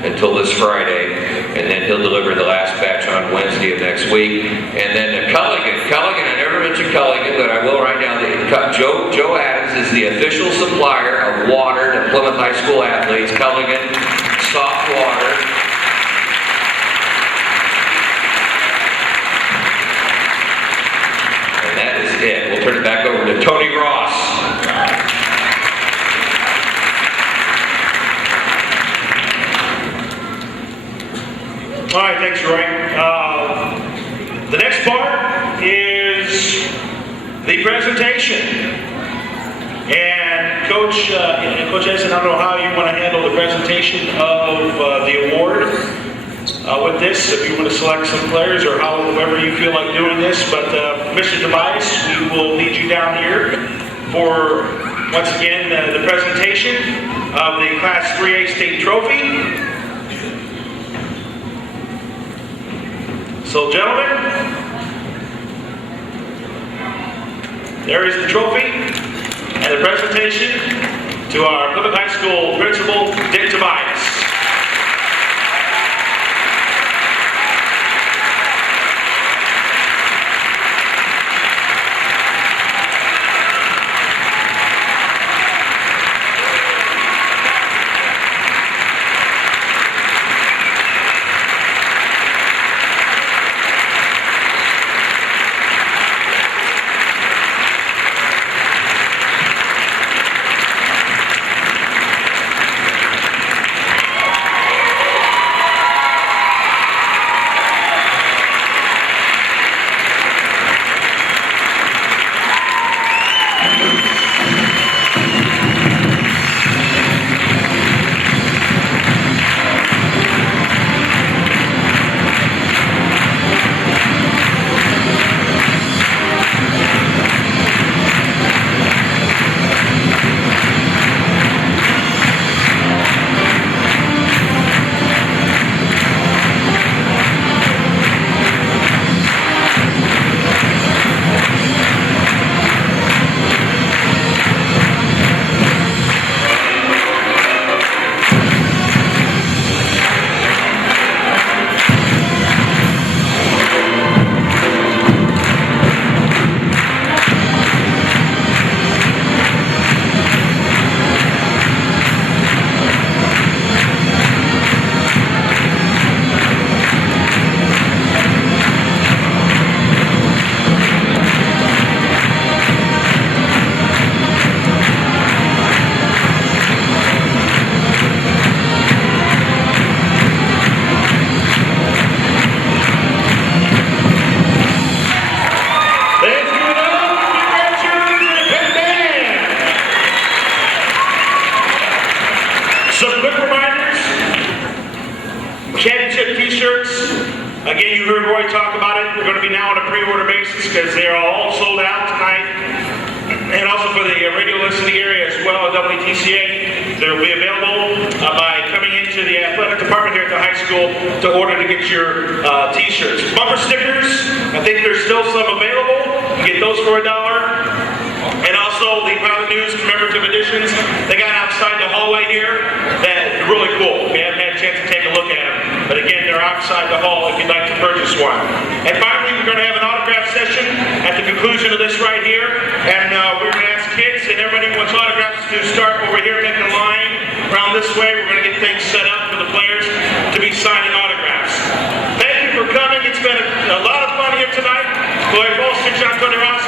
until this Friday, and then he'll deliver the last batch on Wednesday of next week. And then Culligan, I never mentioned Culligan, but I will right now. Joe Adams is the official supplier of water to Plymouth High School athletes. Culligan, soft water. And that is it. We'll turn it back over to Tony Ross. All right, thanks, Roy. The next part is the presentation. And Coach Edson, I don't know how you want to handle the presentation of the award with this, if you want to select some players or however you feel like doing this. But Mr. Tobias, we will need you down here for, once again, the presentation of the Class 3A state trophy. So, gentlemen, there is the trophy and the presentation to our Plymouth High School principal, Dick Tobias. Some quick reminders. Championship t-shirts. Again, you heard Roy talk about it. They're going to be now on a pre-order basis because they are all sold out tonight. And also for the radio listening area as well at WTCA, they will be available by coming into the athletic department here at the high school to order to get your t-shirts. Bumper stickers, I think there's still some available. You get those for $1. And also the Pilot News commemorative editions they got outside the hallway here that are really cool. We haven't had a chance to take a look at them. But again, they're outside the hall if you'd like to purchase one. And finally, we're going to have an autograph session at the conclusion of this right here. And we're going to ask kids and everybody who wants autographs to start over here, making a line around this way. We're going to get things set up for the players to be signing autographs. Thank you for coming. It's been a lot of fun here tonight. Floyd Bolster, John Tony Ross.